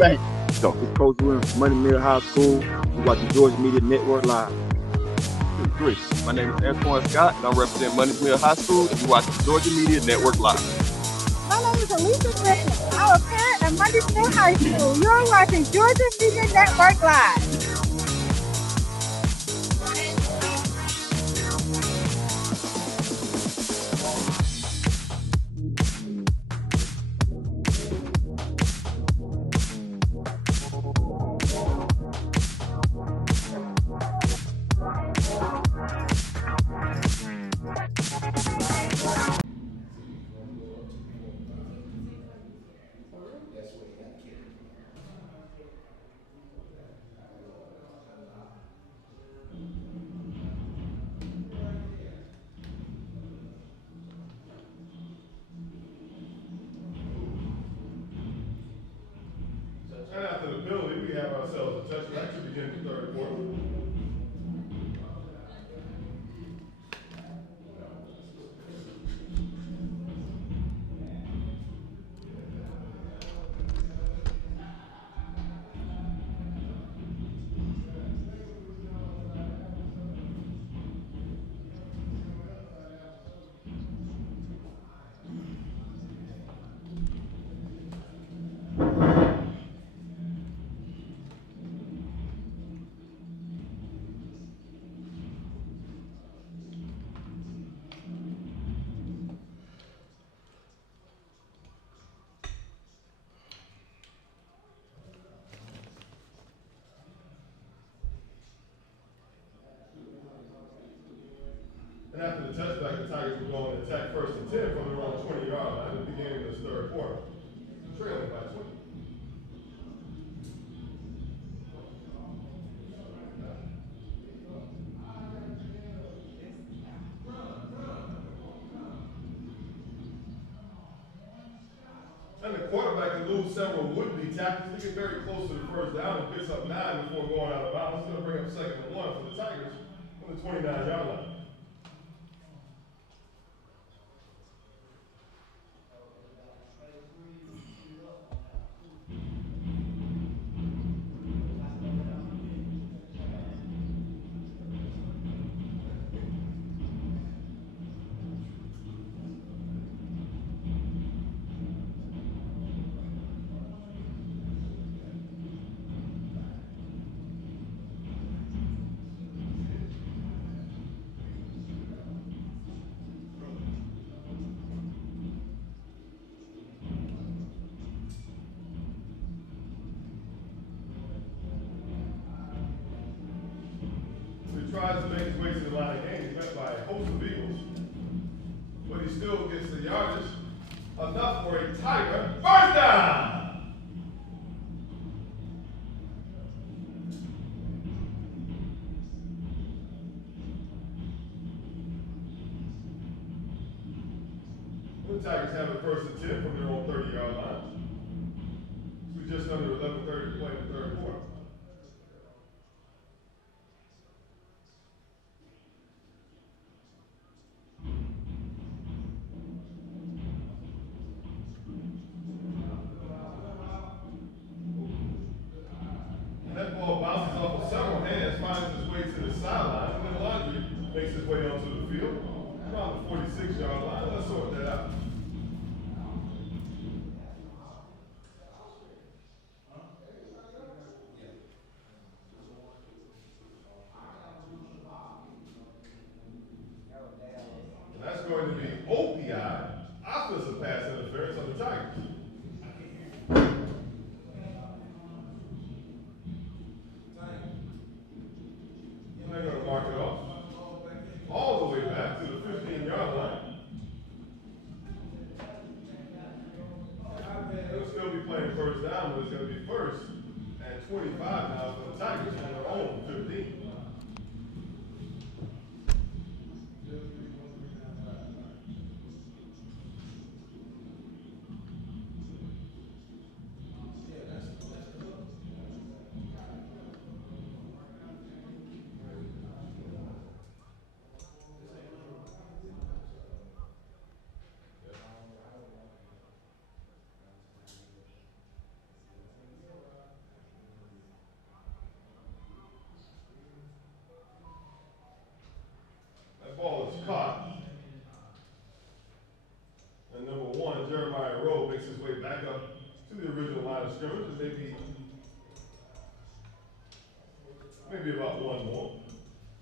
Thank you. So, it's Coach Williams from Money Mill High School. You watch the Georgia Media Network Live. 3. My name is Antoine Scott, and I represent Money Mill High School, and you watch the Georgia Media Network Live. My name is Alicia Griffin. I'm a parent at Mundys High School. You're watching Georgia Media Network Live. after the touchback, the Tigers were going to attack first and 10 from their own 20-yard line at the beginning of this third quarter, trailing by 20. And the quarterback can lose several would-be tackles. He get very close to the first down and picks up 9 before going out of bounds. It's going to bring up 2nd and 1 for the Tigers on the 29-yard line. Tries to make his way to the line of game. He's met by a host of Eagles, but he still gets the yardage enough for a Tiger first down. The Tigers have a first and 10 from their own 30-yard line. So just under 11:30 to play in the third quarter. That ball bounces off of several hands, finds its way to the sideline, and then Laundry makes his way onto the field around the 46-yard line. Let's sort that out. And that's going to be OPI, offensive pass interference on the Tigers. They're going to mark it off all the way back to the 15-yard line. They'll still be playing first down, but it's going to be first and 25 now for the Tigers on their own 15. Ball is caught. And number 1, Jeremiah Rowe makes his way back up to the original line of scrimmage, and maybe about one more.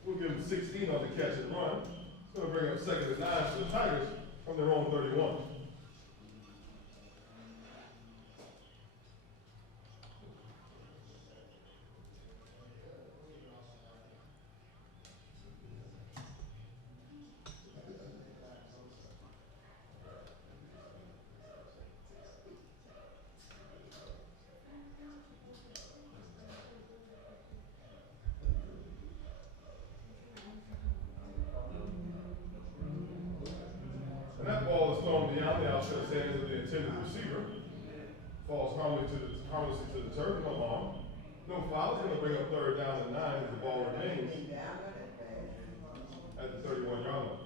We'll give him 16 on the catch and run. It's going to bring up 2nd and 9 for the Tigers from their own 31. And that ball is thrown beyond the outstretched hands of the intended receiver. Falls harmlessly to the turf, no harm. No foul. It's going to bring up 3rd down and 9 as the ball remains at the 31-yard line.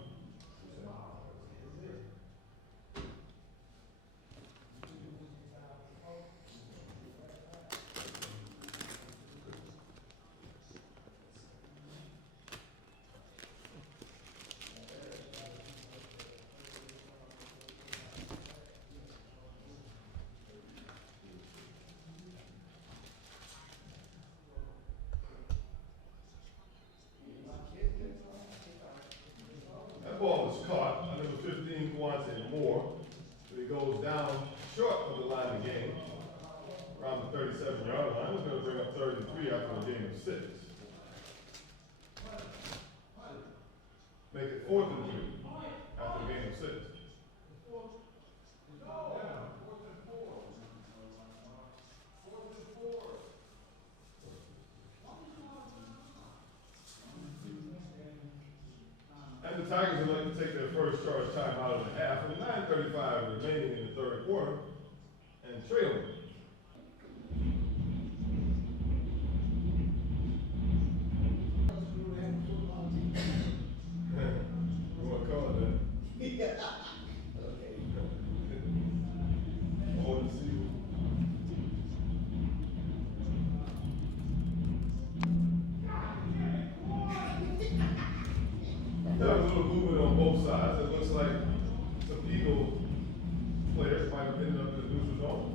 That ball is caught. Number 15 wants it more. So he goes down short of the line of game, around the 37-yard line. It's going to bring up 33 after a gain of 6. make it 4th and 3 after a gain of 6. And the Tigers would like to take their first charge time out of the half, with 9:35 remaining in the third quarter, and trailing. You want to call it that? Yeah. Okay. Hold the seal. There was a little movement on both sides. It looks like some Eagle players might have ended up in the neutral zone.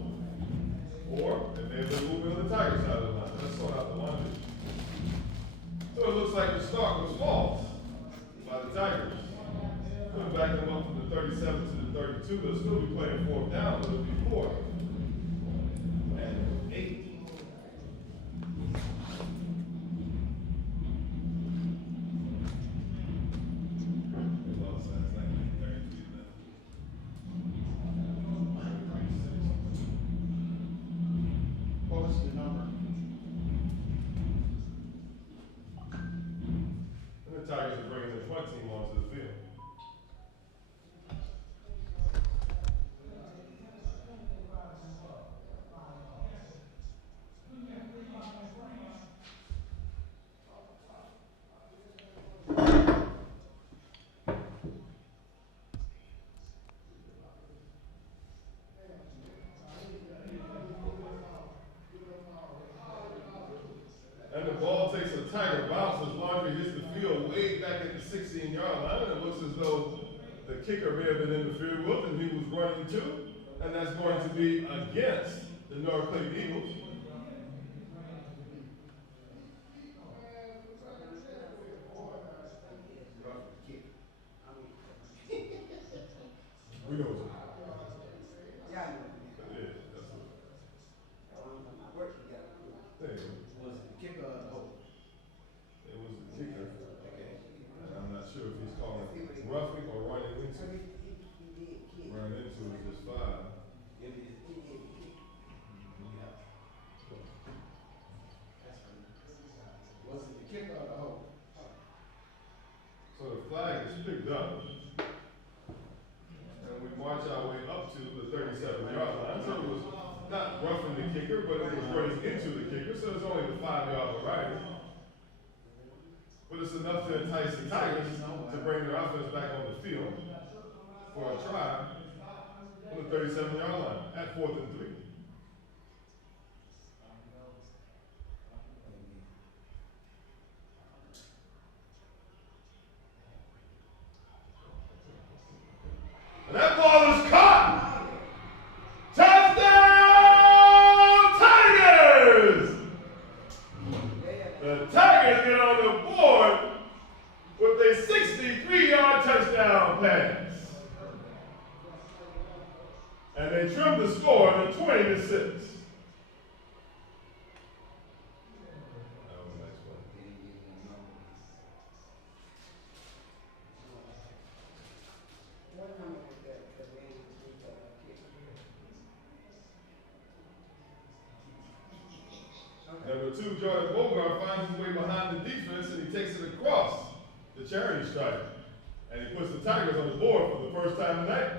Or it may have been movement on the Tiger side of the line. Let's sort out the line. So it looks like the start was false by the Tigers. Could have backed them up from the 37 to the 32. They'll still be playing 4th down, but it'll be 4th and 8. What was the number? And the Tigers are bringing their punt team onto the field. And the ball takes a Tiger bounce as Laundry hits the field way back at the 16-yard line, and it looks as though the kicker may have been interfered with, and he was running too, and that's going to be against the North Clayton Eagles. We know what Yeah, I know. yeah, that's what. I work together. There you go. Was it the kicker or the hold? It was the kicker, Okay. and I'm not sure if he's calling roughing or running into. So he did kick. Running into is just 5. If it, He did kick. yeah. That's funny. Was it the kicker or the hold? So the flag is picked up, and we march our way up to the 37-yard line. So it was not roughing the kicker, but it was running into the kicker, so it's only the 5-yard variety. But it's enough to entice the Tigers to bring their offense back on the field for a try on the 37-yard line at 4th and 3. And that ball is caught! Touchdown, Tigers! The Tigers get on the board with a 63-yard touchdown pass. And they trim the score to 20-6. That was a nice one. What number was that? The man who kicked? Number 2, Jordan Bogart finds his way behind the defense and he takes it across the charity stripe. And he puts the Tigers on the board for the first time tonight.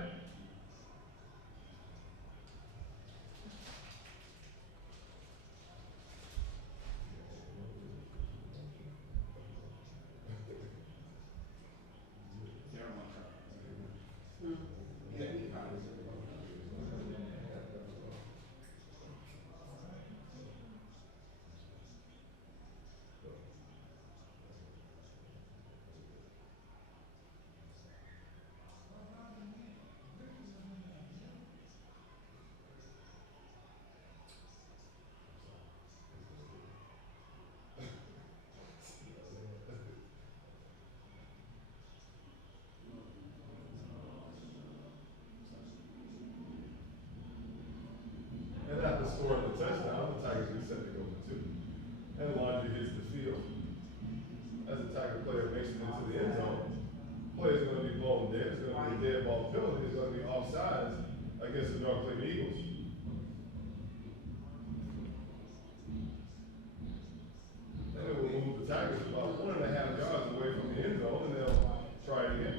And after scoring the touchdown, the Tigers get set to go for 2. And Laundry hits the field as the Tiger player makes it into the end zone. there. It's gonna be a dead ball penalty. It's gonna be offsides against the North Clayton Eagles. And it will move the Tigers about 1.5 yards away from the end zone, and they'll try it again.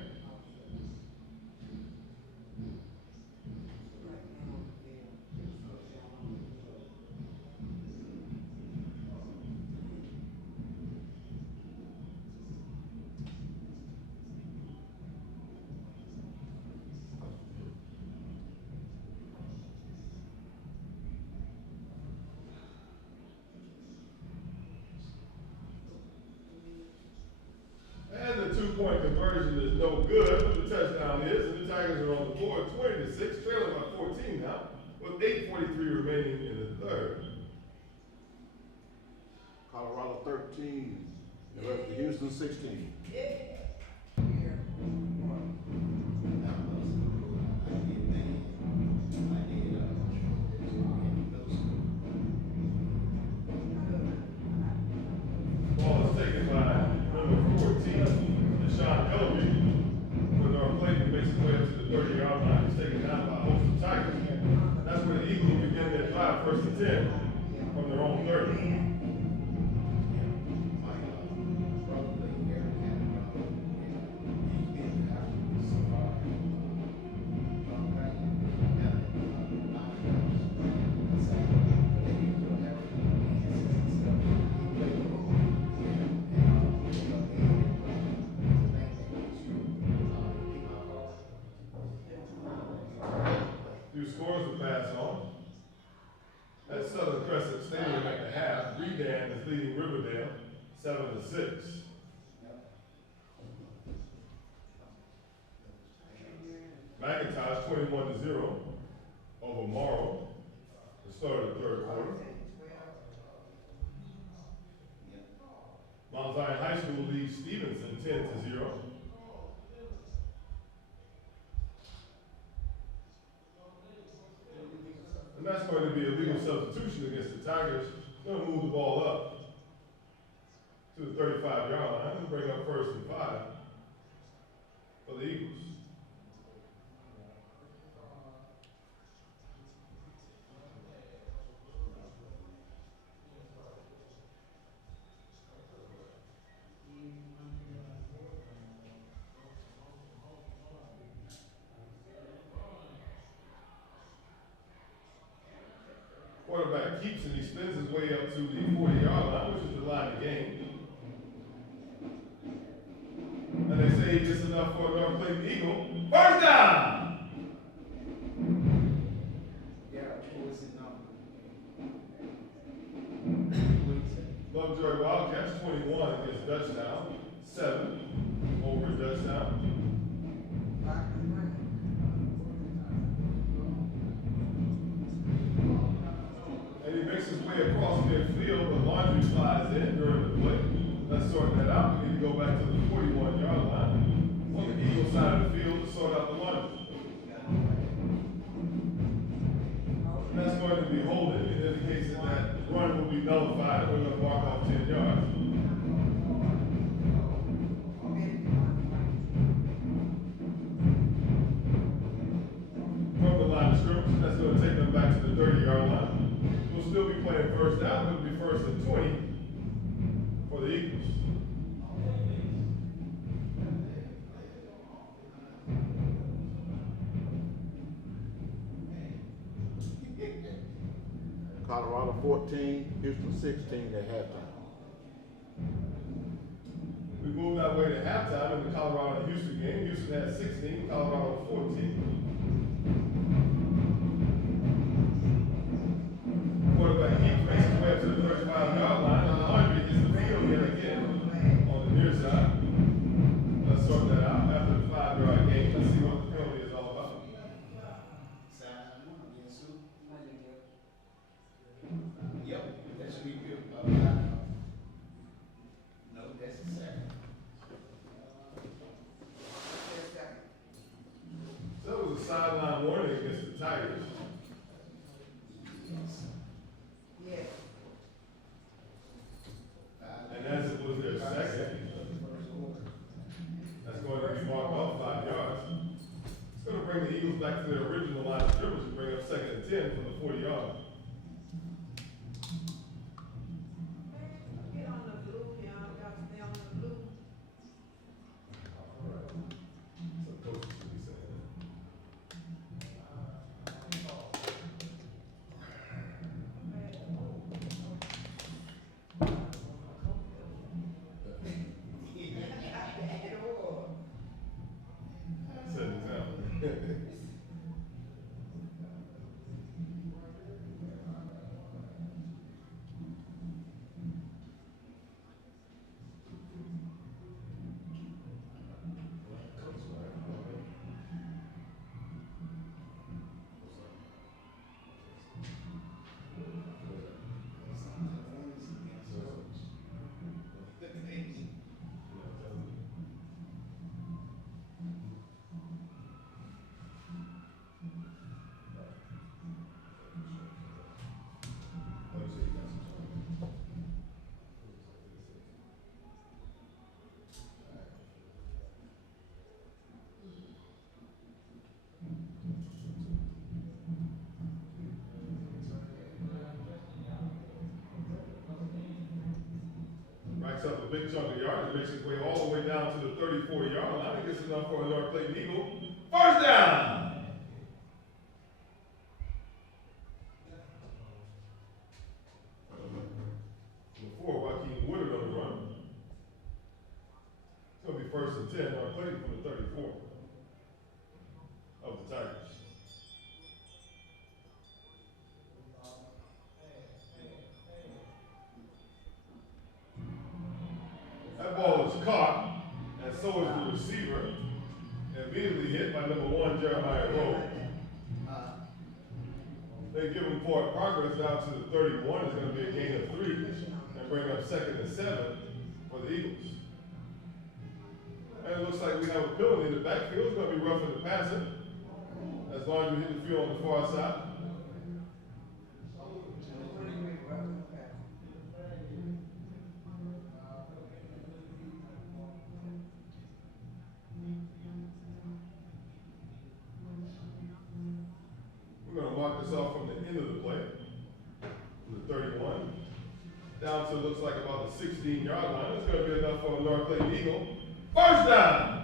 And the two-point conversion is no good, but the touchdown is, and the Tigers are on the board 20-6, trailing by 14 now, with 8:43 remaining in the third. Colorado 13, the rest of Houston 16. Ball is taken by number 14, Deshaun Ellery. When North Clayton makes his way up to the 30-yard line, he's taken down by a host of Tigers. That's where the Eagles begin their drive, 1st and 10, from their own 30. Few scores to pass on. At Southern Crescent Stadium at the half, Redan is leading Riverdale 7-6. McIntosh 21-0 over Morrow. The start of the third quarter. Mount Zion High School leads Stevenson 10-0. And that's going to be a legal substitution against the Tigers. They're going to move the ball up to the 35-yard line and bring up 1st and 5 for the Eagles. Quarterback keeps and he spins his way up to the 40-yard line, which is the line of the game. And they say he gets enough for a North Clayton Eagle. First down! Lovejoy Wildcats 21 against Dutchtown, 7 over Dutchtown. And he makes his way across midfield, but Laundry slides in during the play. Let's sort that out. We need to go back to the 41-yard line on the Eagle side of the field to sort out the Laundry. And that's going to be holding. It indicates that that run will be nullified. We're going to mark off 10 yards. From the line of scrimmage, that's going to take them back to the 30-yard line. We'll still be playing first down. It'll be 1st and 20 for the Eagles. Colorado 14, Houston 16 at halftime. We moved our way to halftime in the Colorado and Houston game. Houston had 16, Colorado 14. Quarterback keeps makes his way up to the 35-yard line, and Laundry gets the field yet again on the near side. Let's sort that out after the 5-yard game. Let's see what the penalty is all about. Yep, that should be good. No, that's the second. So it was a sideline warning against the Tigers. Yes. And as it was their second, back to their original line of scrimmage and bring up 2nd and 10 from the 40-yard. Get on the blue, y'all. Y'all stay on the blue. All right. So coaches should be saying that. Set an example. Racks up a big chunk of yards, makes its way all the way down to the 34-yard line. I think it's enough for a North Clayton Eagle. First down! Before Joaquin Woodard on the run. It's going to be 1st and 10, North Clayton from the 34 of the Tigers. That ball is caught, and so is the receiver. Immediately hit by number 1, Jeremiah Rowe. They give him forward progress down to the 31. It's going to be a gain of 3 and bring up 2nd and 7 for the Eagles. And it looks like we have a penalty in the backfield. It's going to be roughing the passer as long as we hit the field on the far side. We're going to mark this off from the end of the play, from the 31, down to looks like about the 16-yard line. It's going to be enough for a North Clayton Eagle. First down!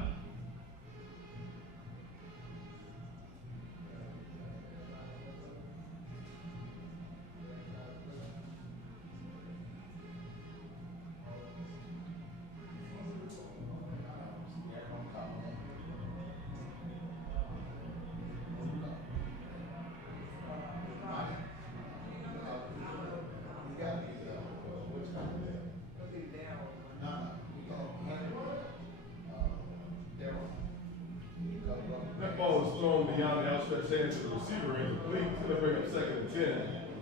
That ball is thrown beyond the outstretched hand to the receiver and complete. It's going to bring up 2nd and 10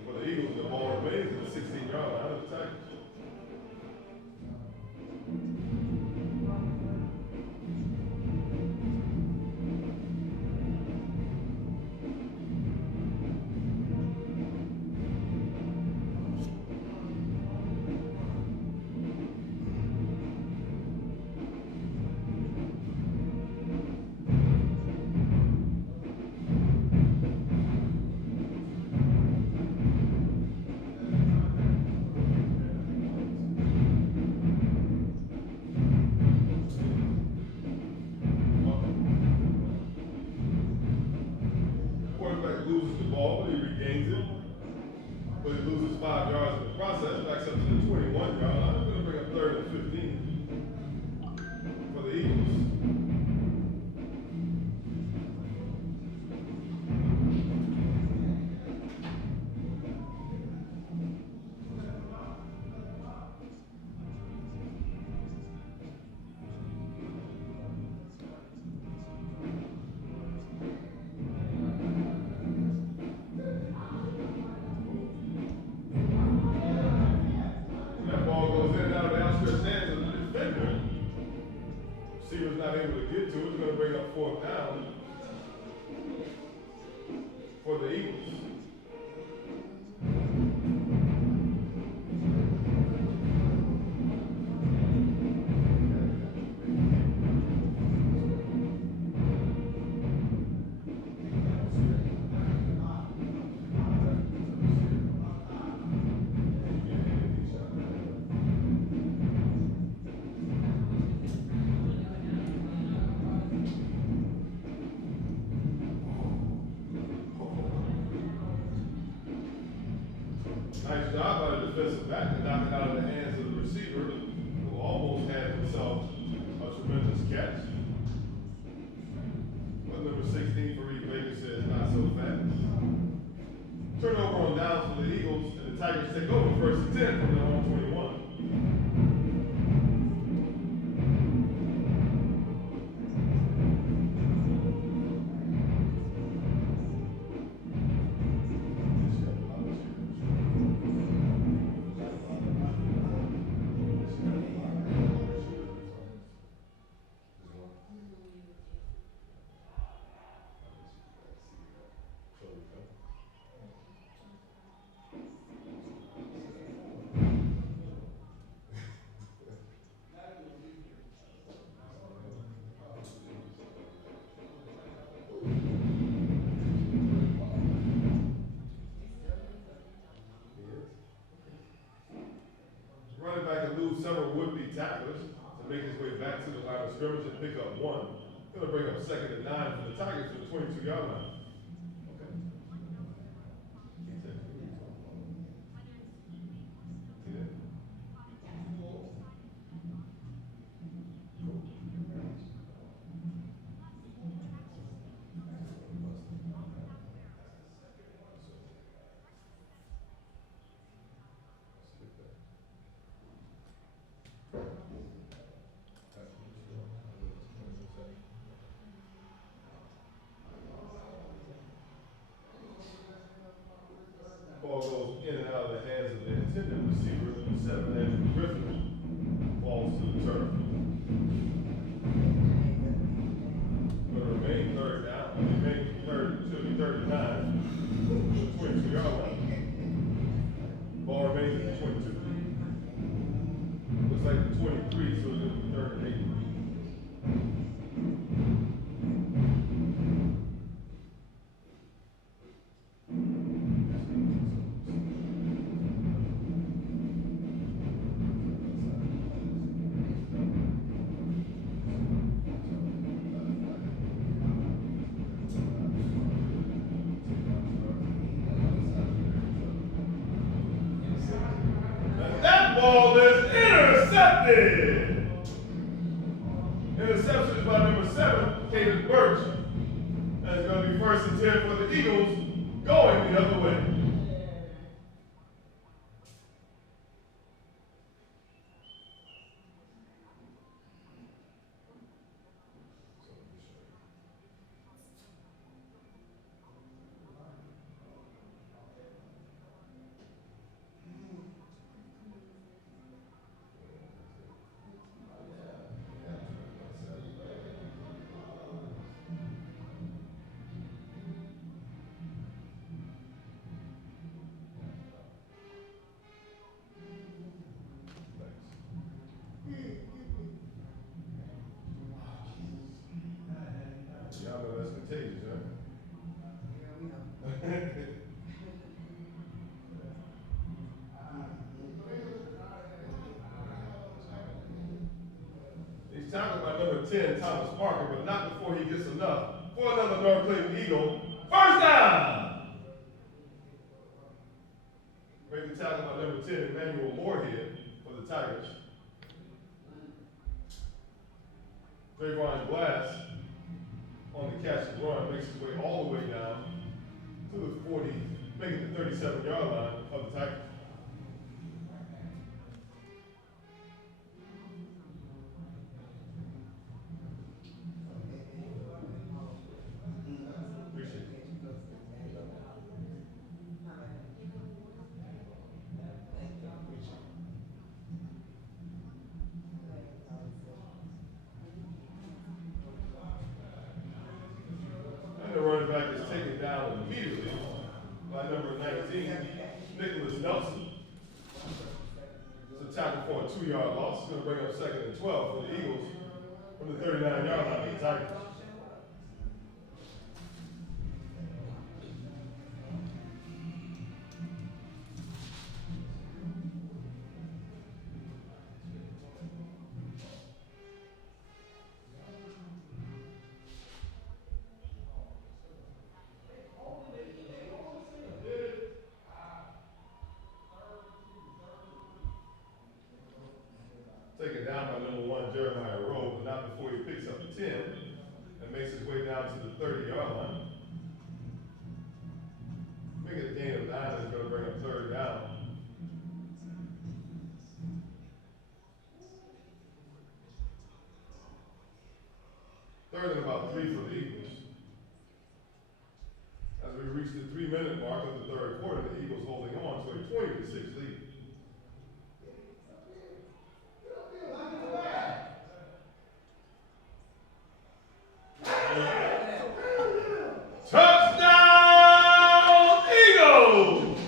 for the Eagles. The ball remains at the 16-yard line of the Tigers. Loses the ball, but he regains it. But he loses 5 yards in the process, backs up to the 21-yard line. I'm going to bring up 3rd and 15 for the Eagles. Receiver's not able to get to it. It's going to bring up 4th down for the Eagles. Nice job by the defensive back to knock it out of the hands of the receiver, who almost had himself a tremendous catch. But number 16 for Re-Brodcast says not so fast. Turnover on downs for the Eagles, and the Tigers take over first and 10 from their own 21. Running back and lose several would-be tacklers to make his way back to the line of scrimmage and pick up one. Gonna bring up 2nd and 9 for the Tigers to the 22-yard line. Okay. Ball goes in and out of the hands of the intended receiver. Number 7, Andrew Griffin, falls to the turf. Going to remain third down. Remain third to the 39. The 22-yard line. Ball remains at the 22. Looks like the 23, so it's going to be third and 8. Ball is intercepted. Interception is by number 7, Clayton. That's going to be first and 10 for the Eagles, going the other way. Y'all know that's contagious, huh? He's talking about number 10, Thomas Parker, but not before he gets enough for another North Clayton Eagle. First down! Making tackle by number 10, Emmanuel Moorhead for the Tigers. Trayvon Glass on the catch and run makes his way all the way down to the 40, making the 37-yard line of the Tigers. Appreciate it. And the running back is taken down immediately by number 19, Nicholas Nelson. It's a tackle for a 2-yard loss. It's going to bring up 2nd and 12 for the Eagles from the 39-yard line of the Tigers. makes his way down to the 30-yard line. Make it a gain of 9, and it's gonna bring up third down. Third and about 3 for the Eagles. As we reach the 3-minute mark of the third quarter, the Eagles holding on to a 20-6 lead. Touchdown, Eagles!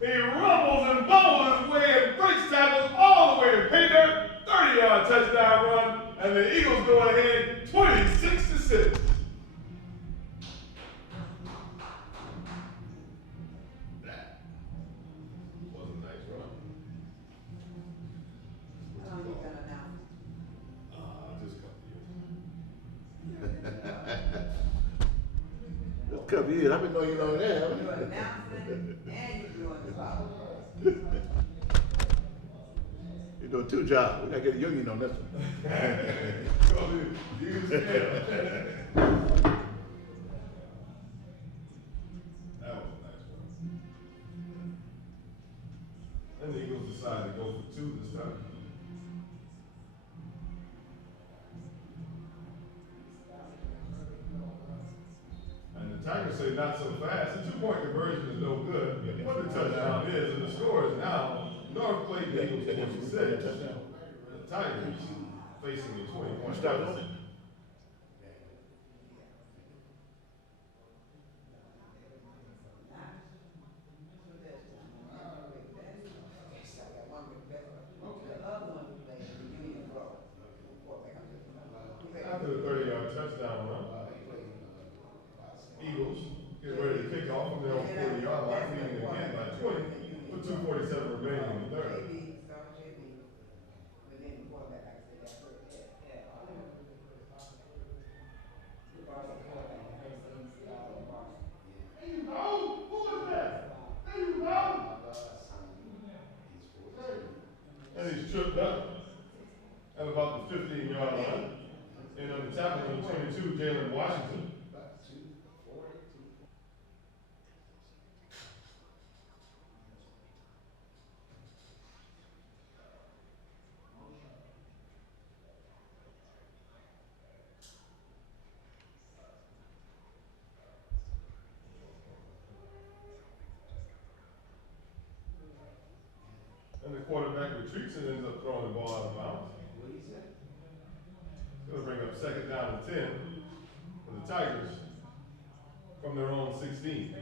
He rumbles and bubbles his way and breaks tackles all the way to pay dirt. 30-yard touchdown run, and the Eagles go ahead 26-6. That was a nice run. How long you gonna announce? Just a couple years. Just a couple years. I've been knowing you long there, haven't You're you? announcing and you're doing the foul. You're doing 2 jobs. We gotta get a union on this one. Use scale. That was a nice one. And the Eagles decided to go for 2 this time. And the Tigers say not so fast. The 2-point conversion is no good. What the touchdown is, and the score is now North Clayton Eagles 26. The Tigers facing the 20-point deficit. After the 30-yard touchdown run, Eagles get ready to kick off from their own 40-yard line, leading again by 20 with 2:47 remaining in the third. There you go. Who is that? There you go. And he's tripped up at about the 15-yard line. And on the tackle number 22, Jalen Washington. And the quarterback retreats and ends up throwing the ball out of bounds. It's going to bring up second down and 10 for the Tigers from their own 16.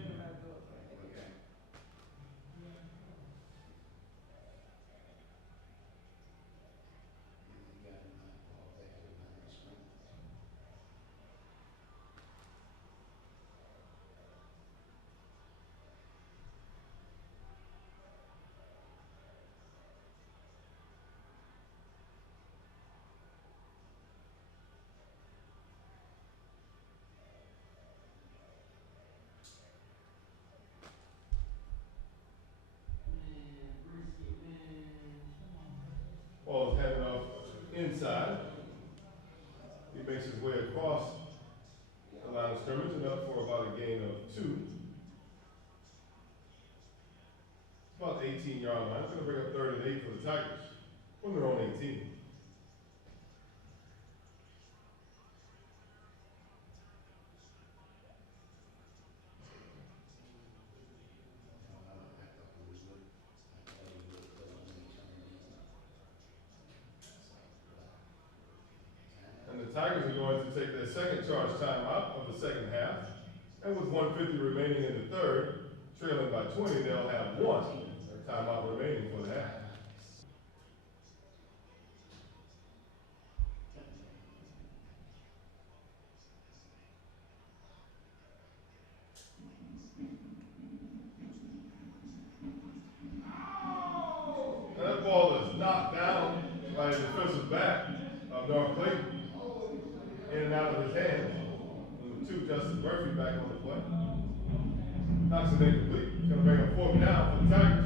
Ball is handed off inside. He makes his way across the line of scrimmage and up for about a gain of 2. It's about the 18-yard line. It's going to bring up 3rd and 8 for the Tigers from their own 18. Tigers are going to take their second charge timeout of the second half. And with 1:50 remaining in the third, trailing by 20, they'll have 1 timeout remaining for the half. And that ball is knocked down by the defensive back of North Clayton. In and out of his hands. Number 2, Justin Murphy back on the play. Knocks it incomplete. It's going to bring a 4th down for the Tigers.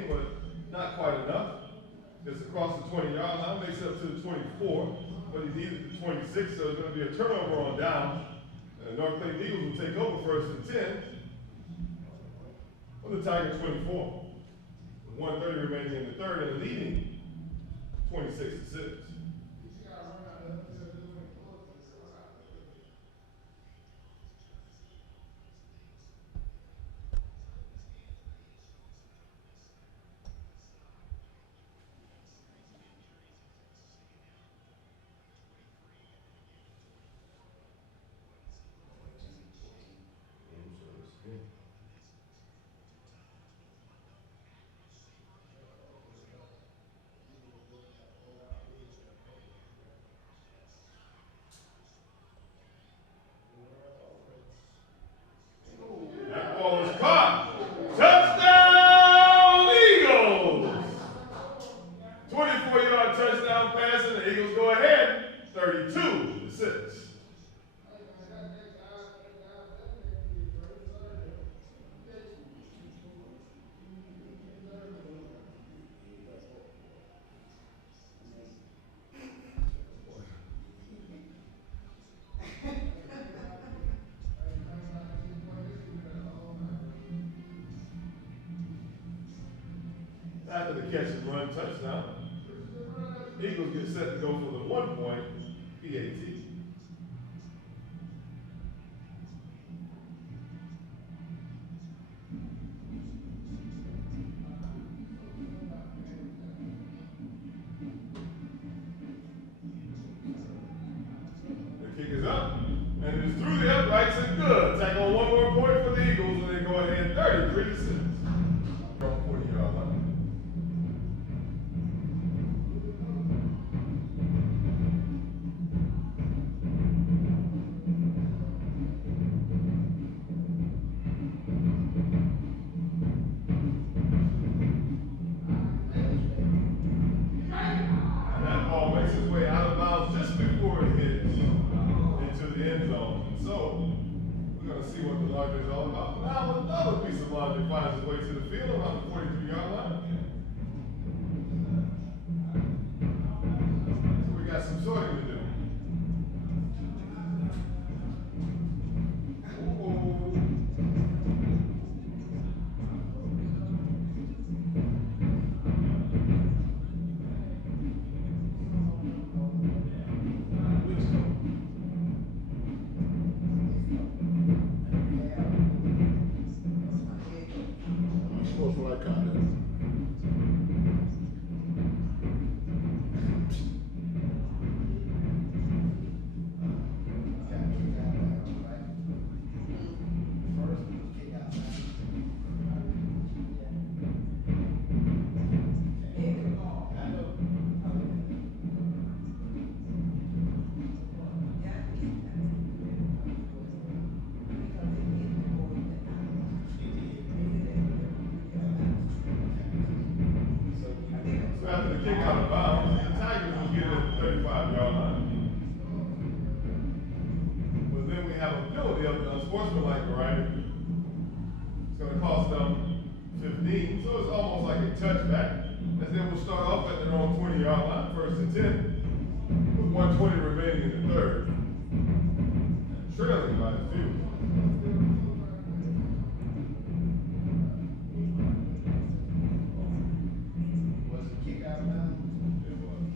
game, but not quite enough. It's across the 20-yard line, makes it up to the 24, but he needed the 26, so there's going to be a turnover on down. And North Clayton Eagles will take over 1st and 10 on the Tiger 24. With 1:30 remaining in the third and leading 26-6. That ball is caught. Touchdown, Eagles! 24-yard touchdown pass, and the Eagles go ahead, 32-6. After the catch and run touchdown, Eagles get set to go for the 1-point PAT. The kick is up, and it's through the uprights and good. Tack on 1 more point for the Eagles, and they go ahead 33-6. From 40-yard line. And that ball makes its way out of bounds just before it hits into the end zone. And so, we're going to see what the logic is all about. Now, another piece of logic finds its way to the field around the 43-yard line. So we got some sorting to do. I'm supposed to like content. So after the kick out of bounds, the Tigers will get it at the 35-yard line. But then we have a penalty of the unsportsmanlike variety. It's going to cost them 15, so it's almost like a touchback. As they will start off at their own 20-yard line, 1st and 10, with 1:20 remaining in the third, and trailing by a few. Was the kick out of bounds? It was.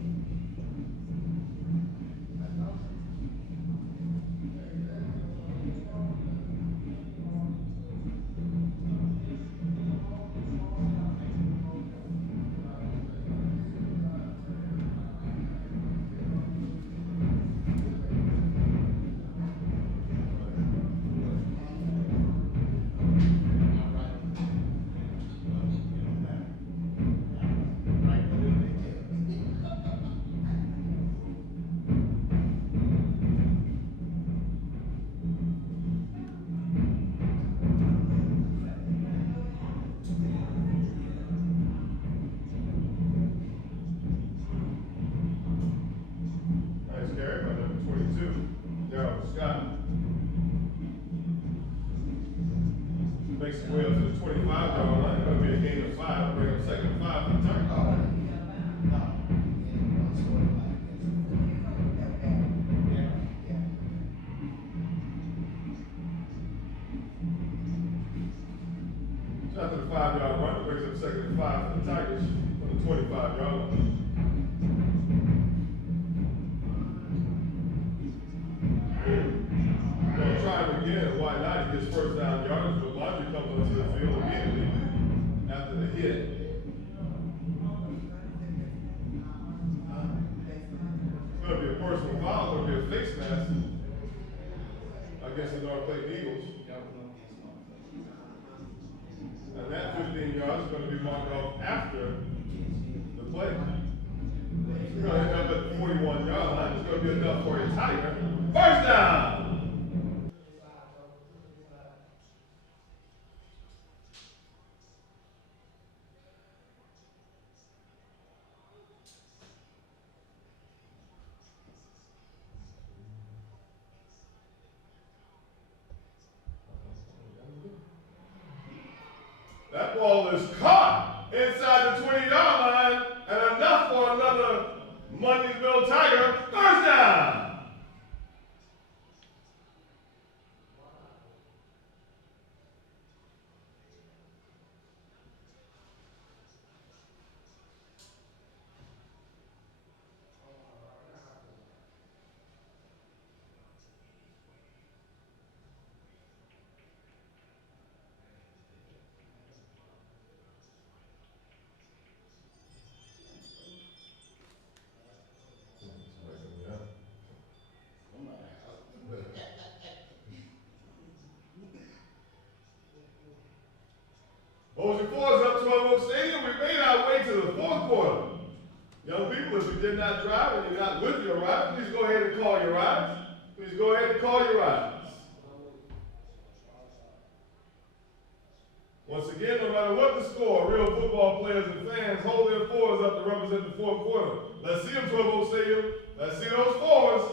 25-yard line. Gonna try him again. Why not? He gets first down yardage, but Mundys comes onto the field immediately after the hit. It's gonna be a personal foul, it's gonna be a face mask against the North Clayton Eagles. And that 15 yards is gonna be marked off after the play. He's gonna end up at the 41-yard line. It's gonna be enough for a Tiger. First down! That ball is caught inside the 20-yard line, and enough for another Mundysville Tiger. First down! Boys and Fours up to Oak Stadium. We made our way to the fourth quarter. Young people, if you did not drive and you're not with your ride, please go ahead and call your rides. Please go ahead and call your rides. Once again, no matter what the score, real football players and fans hold their fours up to represent the fourth quarter. Let's see them, 12 Oak Stadium. Let's see those fours.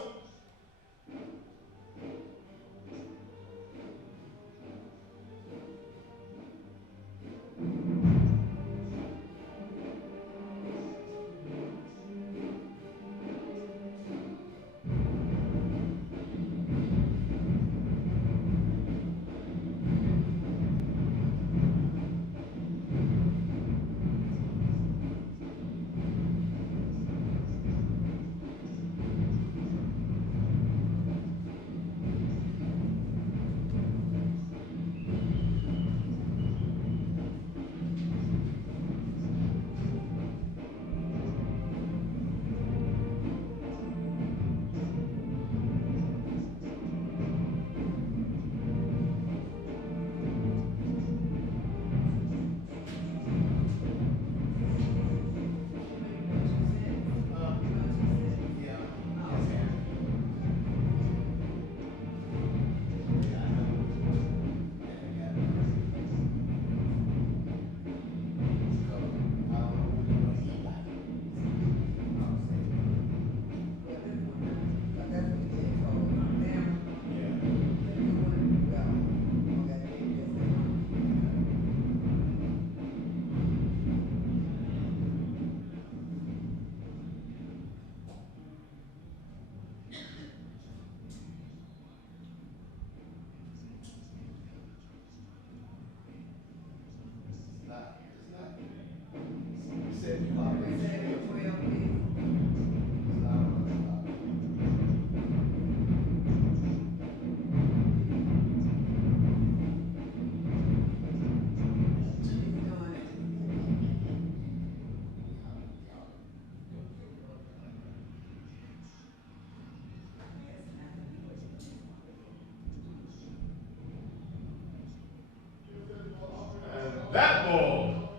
That ball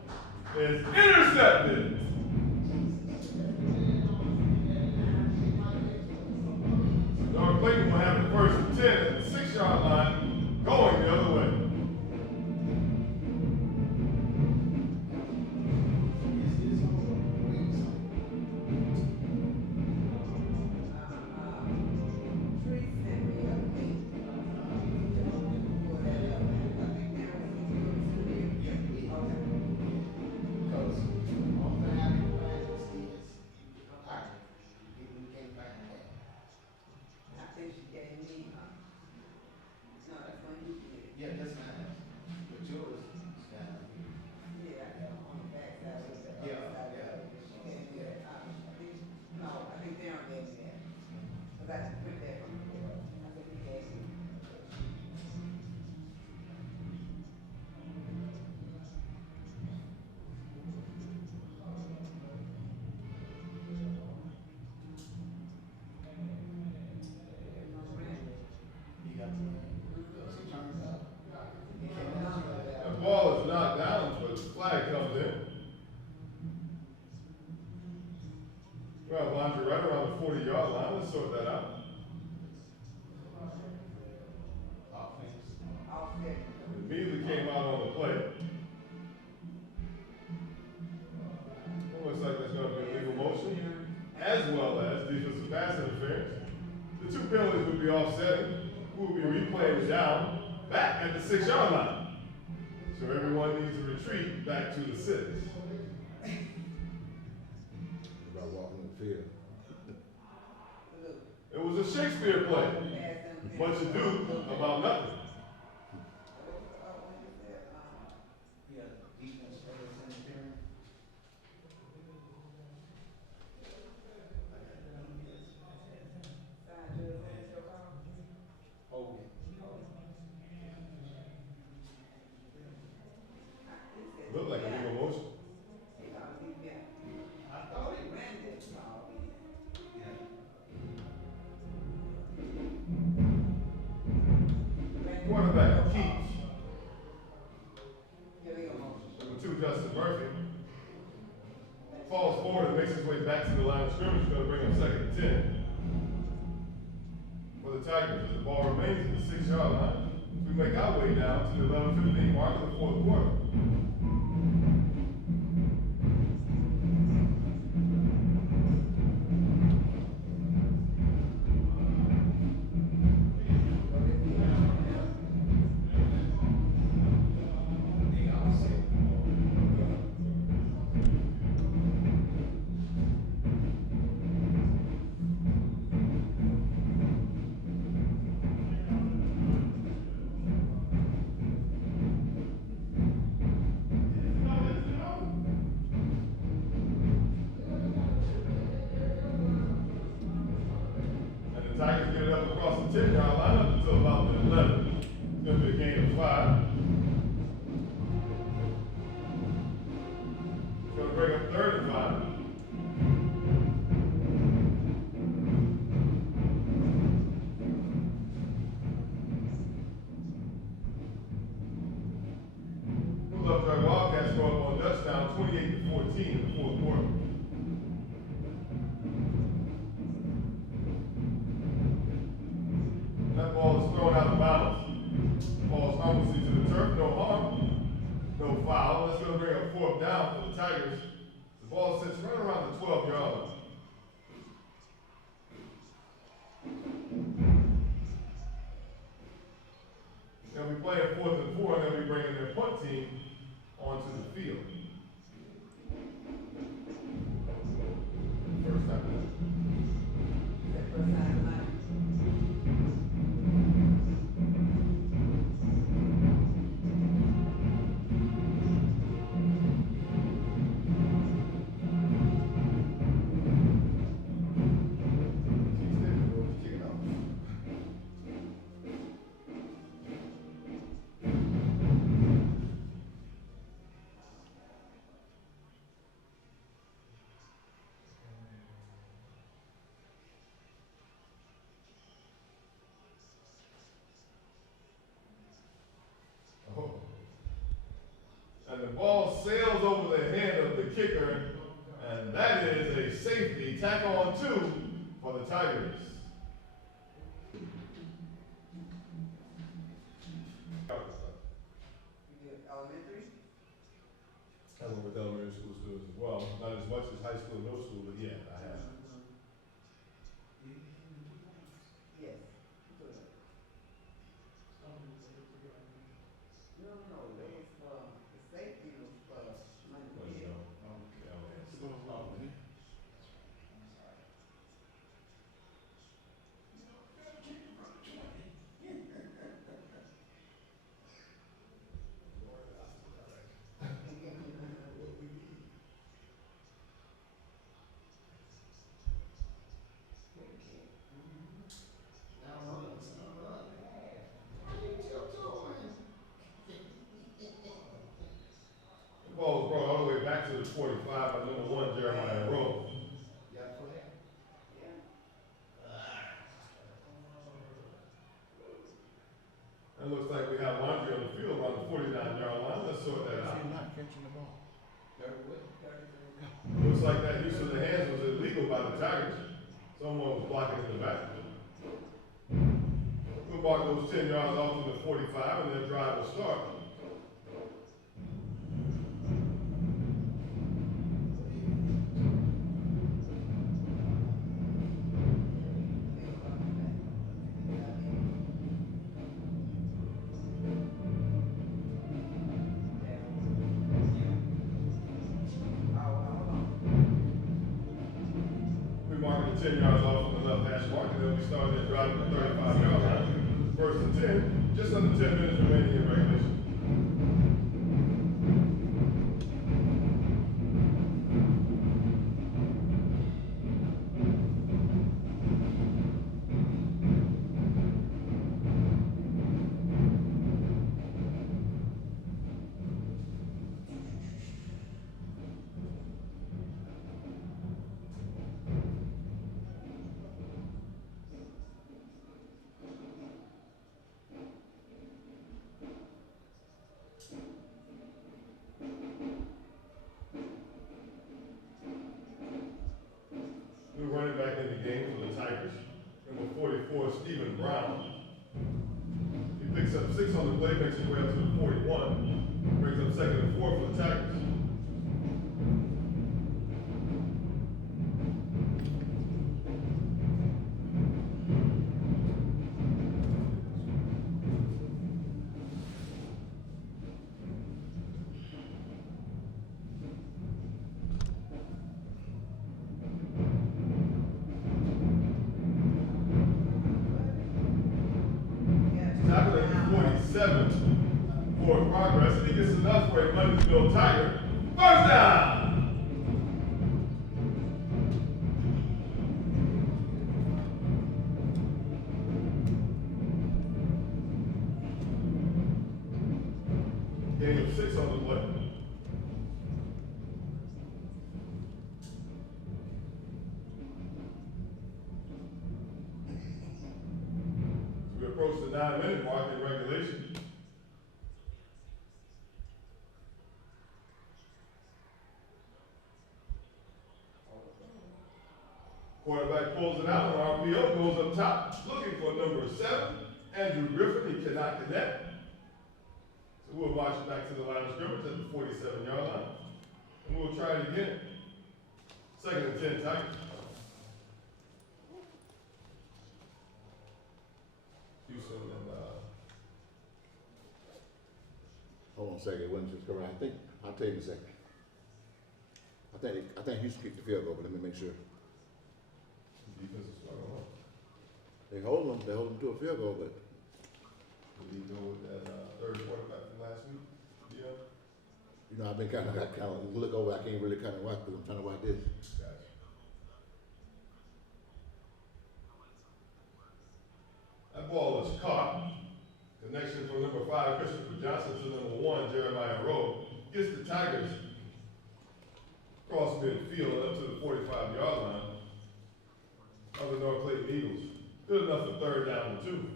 is intercepted. Well, lines are right around the 40-yard line. Let's sort that out. Offset. Immediately came out on the play. It looks like there's going to be a legal motion, as well as defensive pass interference. The two penalties would be offsetting. We will be replaying the down back at the 6-yard line. So everyone needs to retreat back to the 6. About walking the field. It was a Shakespeare play. Much ado about nothing. Looked like a legal motion. I thought he ran this call. Quarterback Keach. Illegal motion. Number 2, Justin Murphy. Falls forward and makes his way back to the line of scrimmage. Going to bring him 2nd and 10. For the Tigers, as the ball remains at the 6-yard line, we make our way down to the 11:15 mark of the 4th quarter. Tigers get it up across the 10-yard line up until about the 11. It's going to be a gain of 5. It's going to bring up 3rd and 5. Re-Brodcast go up on touchdown 28-14 in the 4th quarter. That ball is thrown out of bounds. Ball's harmlessly to the turf, no harm, no foul. That's going to bring a 4th down for the Tigers. The ball sits right around the 12-yard line. They'll be playing 4th and 4, and they'll be bringing their punt team onto the field. First time. First time. And the ball sails over the head of the kicker, and that is a safety. Tackle on 2 for the Tigers. You did elementary? I went with elementary school students as well. Not as much as high school and middle school, but yeah, I have. Yes. Good. No, that was for, the safety was for money. Yeah. the Tigers. Someone was blocking in the back. We'll mark those 10 yards off to the 45, and their drive will start. We're marking the 10 yards off from the left hash mark, and then we start their drive at the 35-yard line. First and 10, just under 10 minutes remaining in regulation. New running back in the game for the Tigers, number 44, Stephen Brown. He picks up 6 on the play, makes his way up to the 41, brings up 2nd and 4 for the Tigers. Tackling 47 for progress, and he gets enough for a Mundys Tiger. First down! Gain of 6 on the play. We approach the 9-minute mark in regulation. Quarterback pulls it out, and RPO goes up top, looking for number 7, Andrew Griffin. He cannot connect. So we'll march back to the line of scrimmage at the 47-yard line. And we'll try it again. 2nd and 10 Tigers. Houston and Hold on a second, when just go around. I'll tell you in a second. I think Houston kicked the field goal, but let me make sure. defense is strong on. They hold them to a field goal, but Did he go with that third quarterback from last week? Yeah. you know, I've been kind of look over. I can't really kind of watch, but I'm trying to watch this. Gotcha. That ball is caught. Connection from number 5, Christopher Johnson, to number 1, Jeremiah Rowe. Gets the Tigers across midfield up to the 45-yard line of the North Clayton Eagles. Good enough for 3rd down and 2.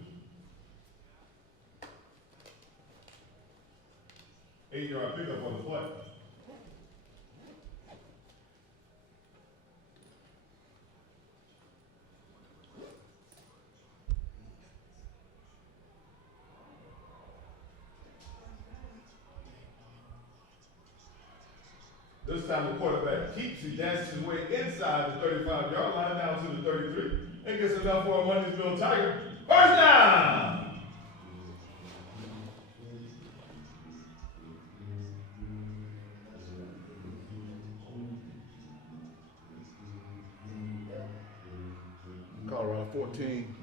8-yard pickup on the play. This time the quarterback keeps. He dances his way inside the 35-yard line down to the 33 and gets enough for a Mundys Tiger. First down! Colorado 14,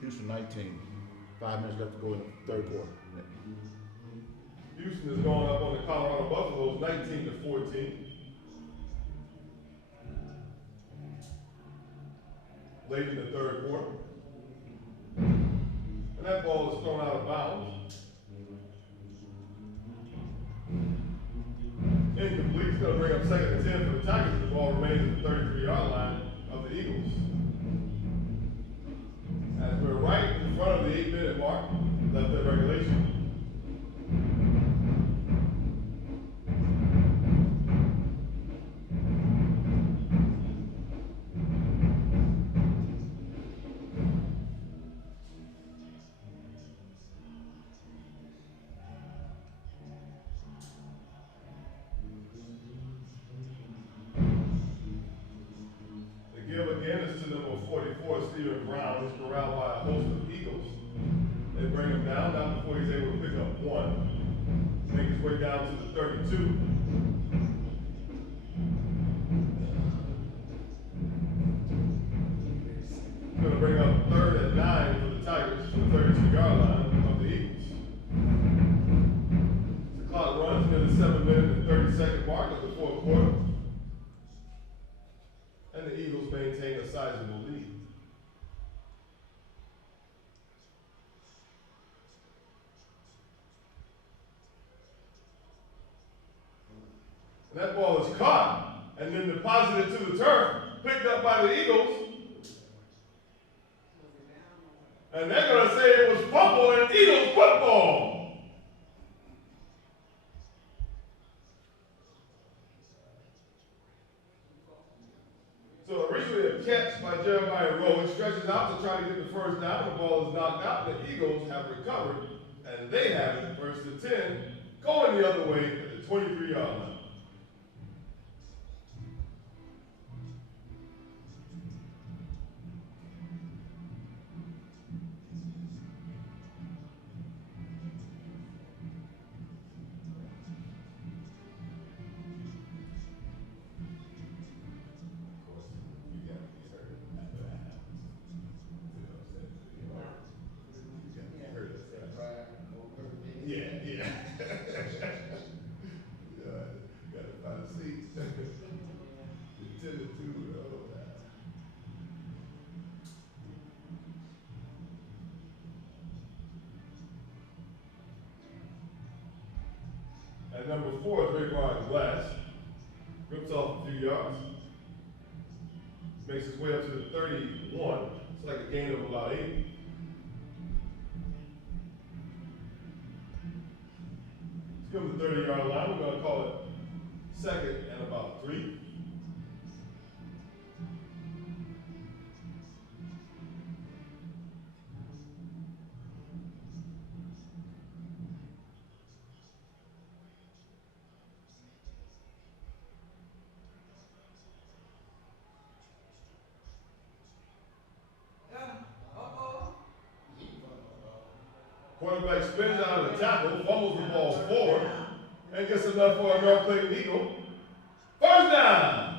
Houston 19. 5 minutes left to go in the 3rd quarter. Houston is going up on the Colorado Buffaloes 19-14. Late in the 3rd quarter. And that ball is thrown out of bounds. Incomplete. It's going to bring up 2nd and 10 for the Tigers. The ball remains at the 33-yard line of the Eagles. As we're right in front of the 8-minute mark, left in regulation. number 44, Stephen Brown, is corralled by a host of eagles. They bring him down, not before he's able to pick up one. Make his way down to the 32. Going to bring up 3rd and 9 for the Tigers from the 32-yard line of the Eagles. The clock runs near the 7-minute and 30-second mark of the fourth quarter. And the Eagles maintain a sizable lead. And that ball is caught and then deposited to the turf, picked up by the Eagles. And they're going to say it was fumble and Eagles football. So originally a catch by Jeremiah Rowe. It stretches out to try to get the first down. The ball is knocked out. The Eagles have recovered, and they have it first and 10, going the other way at the 23-yard line. And number 4 is Re-Brodcast. Rips off a few yards. Makes his way up to the 31. It's like a gain of about 8. Let's go to the 30-yard line. We're going to call it 2nd and about 3. Quarterback spins out of the tackle, fumbles the ball forward, and gets enough for a North Clayton Eagle. First down!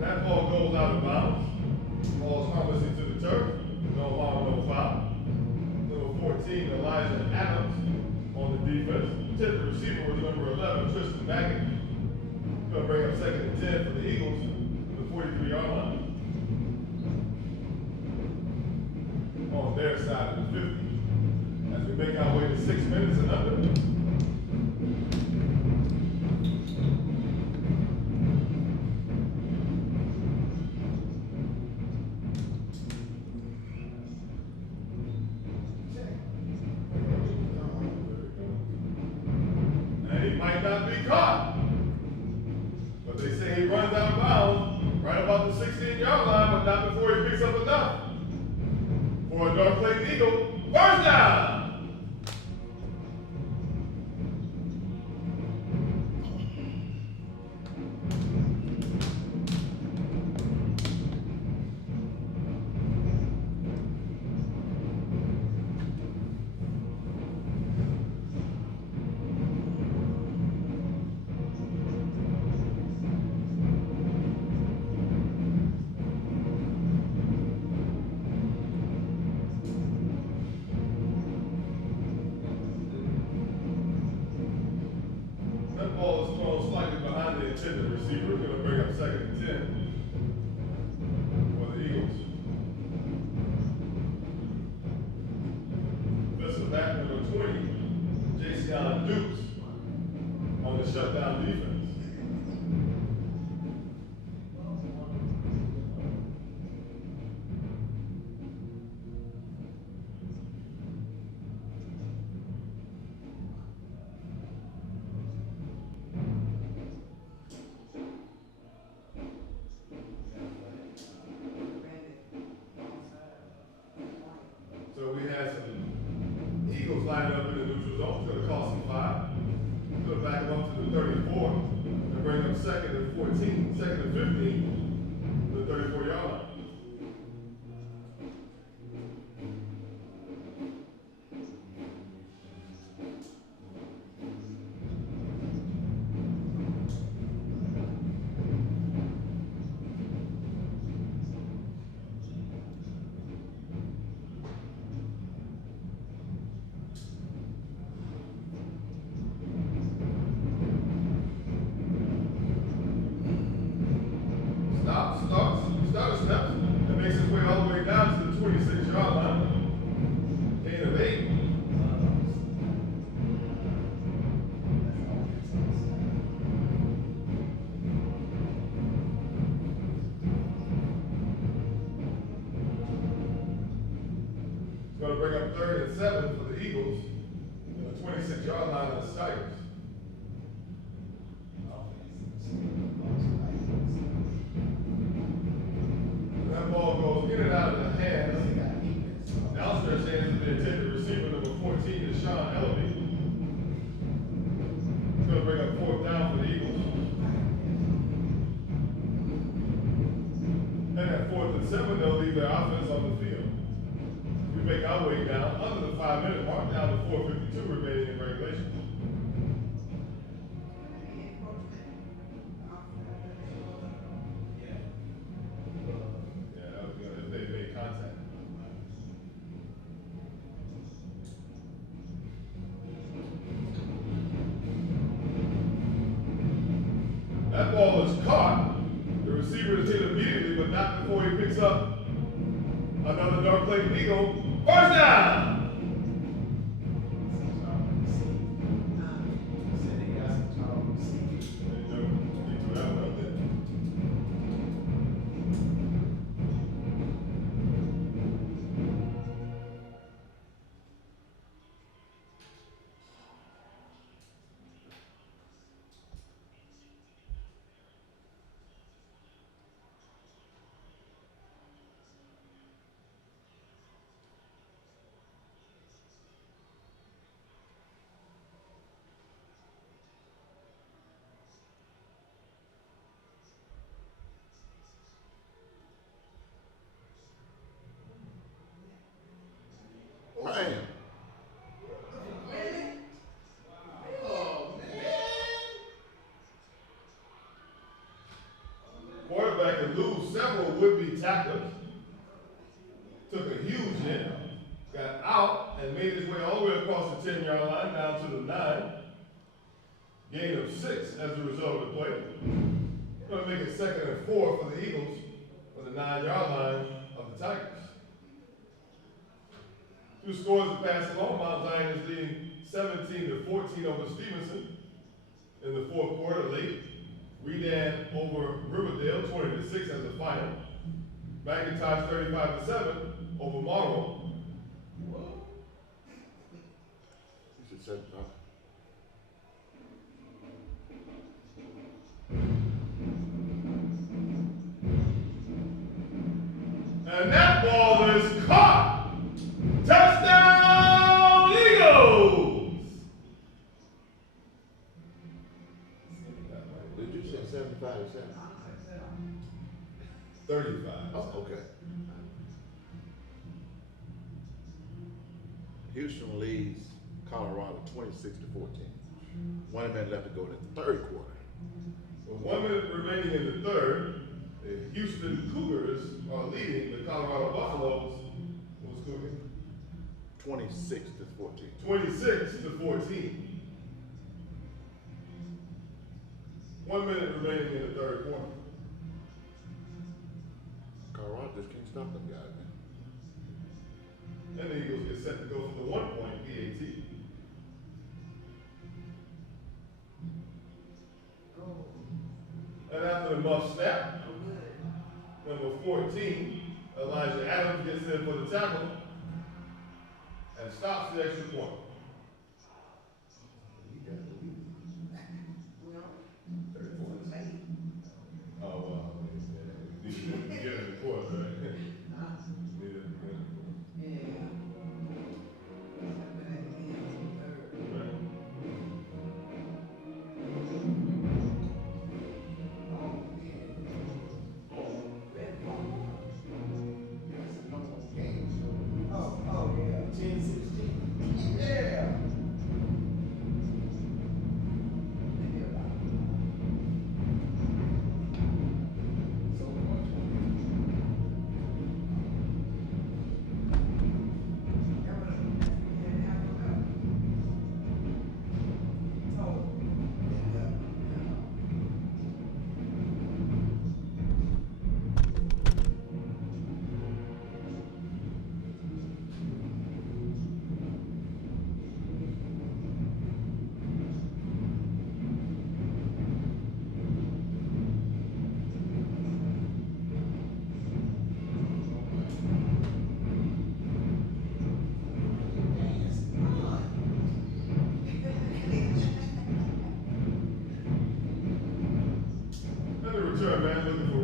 That ball goes out of bounds. Ball is harmlessly to the turf. No harm, no foul. Number 14, Elijah Adams on the defense. Tip the receiver was number 11, Tristan Baggett. Going to bring up 2nd and 10 for the Eagles, the 43-yard line. On their side of the 50. As we make our way to 6 minutes and under. Might not be caught. But they say he runs out of bounds right about the 16-yard line, but not before he picks up enough for a North Clayton Eagle. First down! zone. It's going to cost him 5. He's going to back him up to the 34 and bring him second and 14, second and 15 to the 34-yard line. Starter steps and makes his way all the way down to the 26-yard line. Gain of 8. It's going to bring up 3rd and 7 for the Eagles on the 26-yard line of the Tigers. That ball goes in and out of the hands. The outstretched hands of the intended receiver, number 14, is Sean Ellaby. It's going to bring up 4th down for the Eagles. And at 4th and 7, they'll leave their offense on the field. We make our way down under the 5-minute mark, down to 4:52 remaining in regulation. That ball is caught. The receiver is hit immediately, but not before he picks up another Dark Clayton Eagle. First down! Man. Quarterback could lose several would-be tacklers. Took a huge hit. Got out and made his way all the way across the 10-yard line down to the 9. Gain of 6 as a result of the play. Going to make it 2nd and 4 for the Eagles on the 9-yard line of the Tigers. 2 scores to pass along. Mount Zion is leading 17-14 over Stevenson in the 4th quarter late. Redan over Riverdale 20-6 as the final. McIntosh 35-7 over Marlboro. You should say And that ball is caught. Touchdown, Eagles! Did you say 75 or 7? 35. Oh, okay. Houston leads Colorado 26-14. 1 minute left to go in the 3rd quarter. With 1 minute remaining in the 3rd, the Houston Cougars are leading the Colorado Buffaloes. Who's cooking? 26-14. 26-14. 1 minute remaining in the 3rd quarter. Colorado just can't stop them guys, man. And the Eagles get set to go for the 1-point PAT. And after the muff snap, number 14, Elijah Adams gets in for the tackle and stops the extra point. Oh, well, you need to get in the court, right?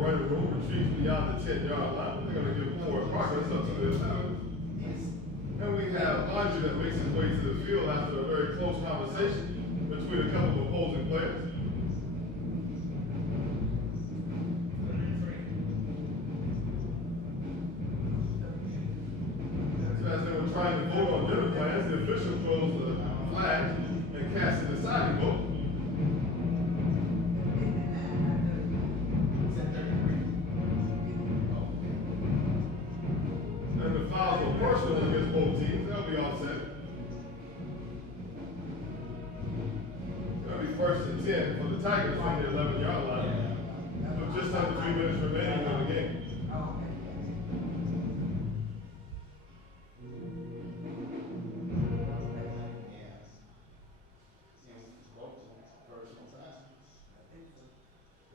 running room retreats beyond the 10-yard line, they're going to give forward progress up to the 11. And we have Andre that makes his way to the field after a very close conversation between a couple of opposing players. So as they were trying to vote on dinner plans, the official throws the flag and casts a deciding vote. And the fouls were personal against both teams. They'll be offset. That'll be 1st and 10 for the Tigers from the 11-yard line. With just under 3 minutes remaining in the game.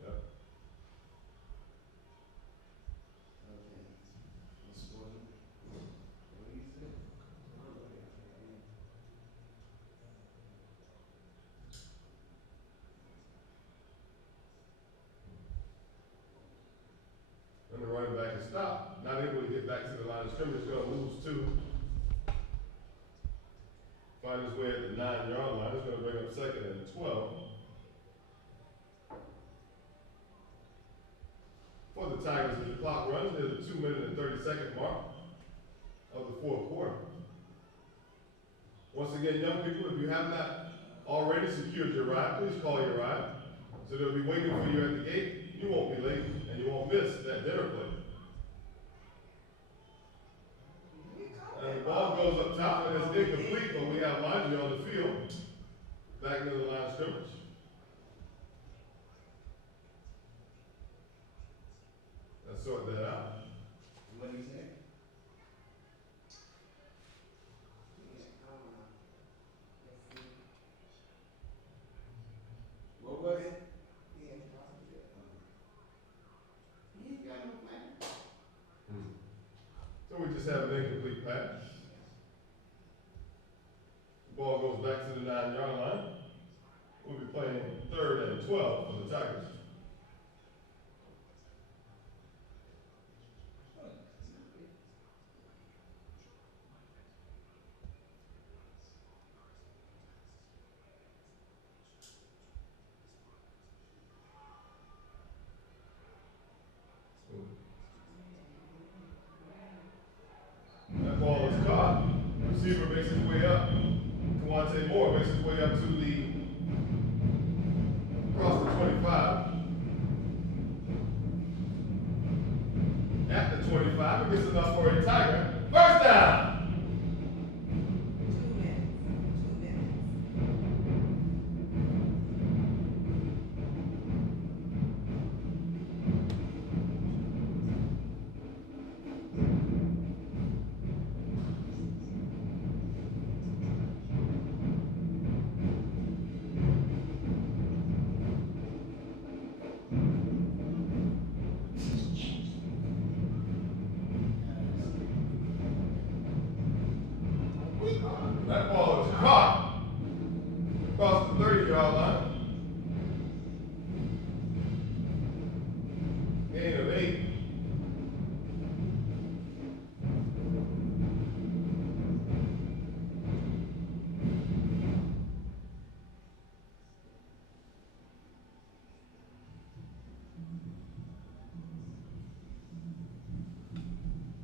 Yep. And the running back is stopped, not able to get back to the line of scrimmage, going to lose 2. Find his way at the 9-yard line, it's going to bring up 2nd and 12. For the Tigers, as the clock runs near the 2-minute and 30-second mark of the 4th quarter. Once again, young people, if you have not already secured your ride, please call your ride. So they'll be waiting for you at the gate. You won't be late, and you won't miss that dinner plate. And the ball goes up top, and it's incomplete, but we have Laundry on the field, back near the line of scrimmage. Let's sort that out. What do you say? What was it? He ain't got no plan. So we just have an incomplete pass. The ball goes back to the 9-yard line. We'll be playing 3rd and 12 for the Tigers. That ball is caught. Receiver makes his way up. Kawante Moore makes his way up to across the 25. At the 25, it gets enough for a Tiger. First down! That ball is caught across the 30-yard line. Gain of 8.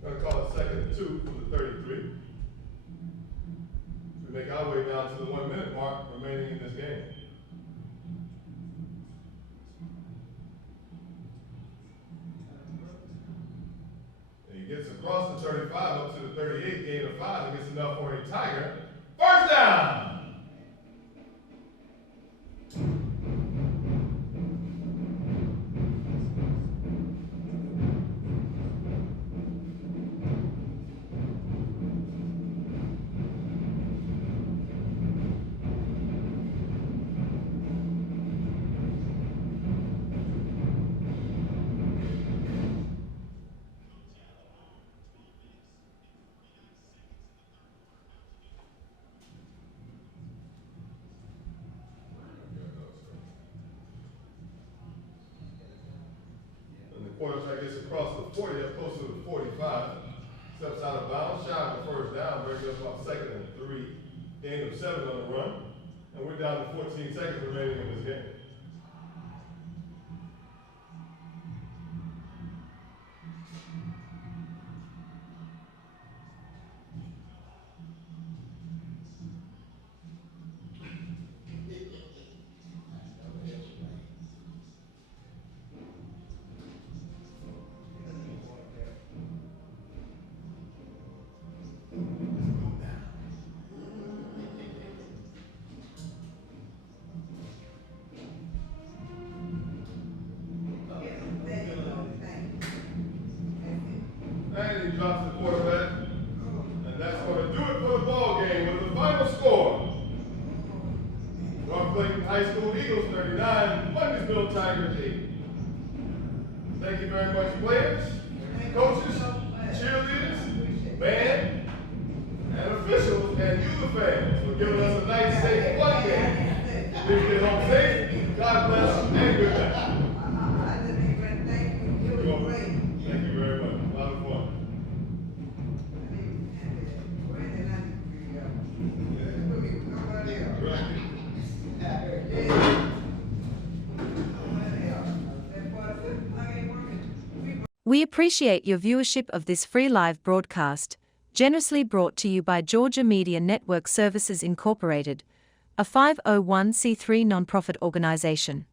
Gonna call it 2nd and 2 from the 33. We make our way down to the 1-minute mark remaining in this game. And he gets across the 35 up to the 38, gain of 5, and gets enough for a Tiger. First down! quarterback gets across the 40, up close to the 45. Steps out of bounds, shy of the first down, brings us about 2nd and 3. Gain of 7 on the run. And we're down to 14 seconds remaining in this game. And he drops the quarterback. And that's going to do it for the ball game with the final score. North Clayton High School Eagles 39, Mundys Tigers 8. Thank you very much, players, coaches, cheerleaders, band, and officials, and you the fans for giving us a nice, safe, fun game. Please get home safe. God bless and good night. Thank you very much. A lot of fun. We appreciate your viewership of this free live broadcast, generously brought to you by Georgia Media Network Services Incorporated, a 501c3 nonprofit organization.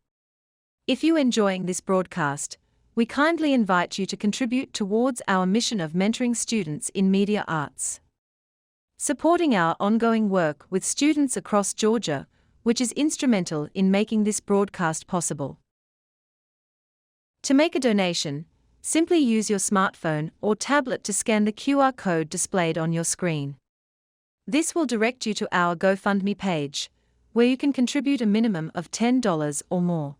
If you're enjoying this broadcast, we kindly invite you to contribute towards our mission of mentoring students in media arts. Supporting our ongoing work with students across Georgia, which is instrumental in making this broadcast possible. To make a donation, simply use your smartphone or tablet to scan the QR code displayed on your screen. This will direct you to our GoFundMe page, where you can contribute a minimum of $10 or more.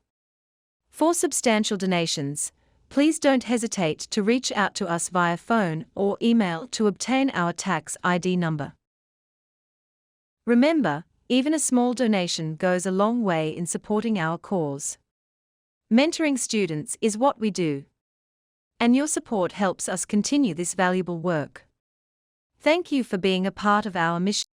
For substantial donations, please don't hesitate to reach out to us via phone or email to obtain our tax ID number. Remember, even a small donation goes a long way in supporting our cause. Mentoring students is what we do. And your support helps us continue this valuable work. Thank you for being a part of our mission.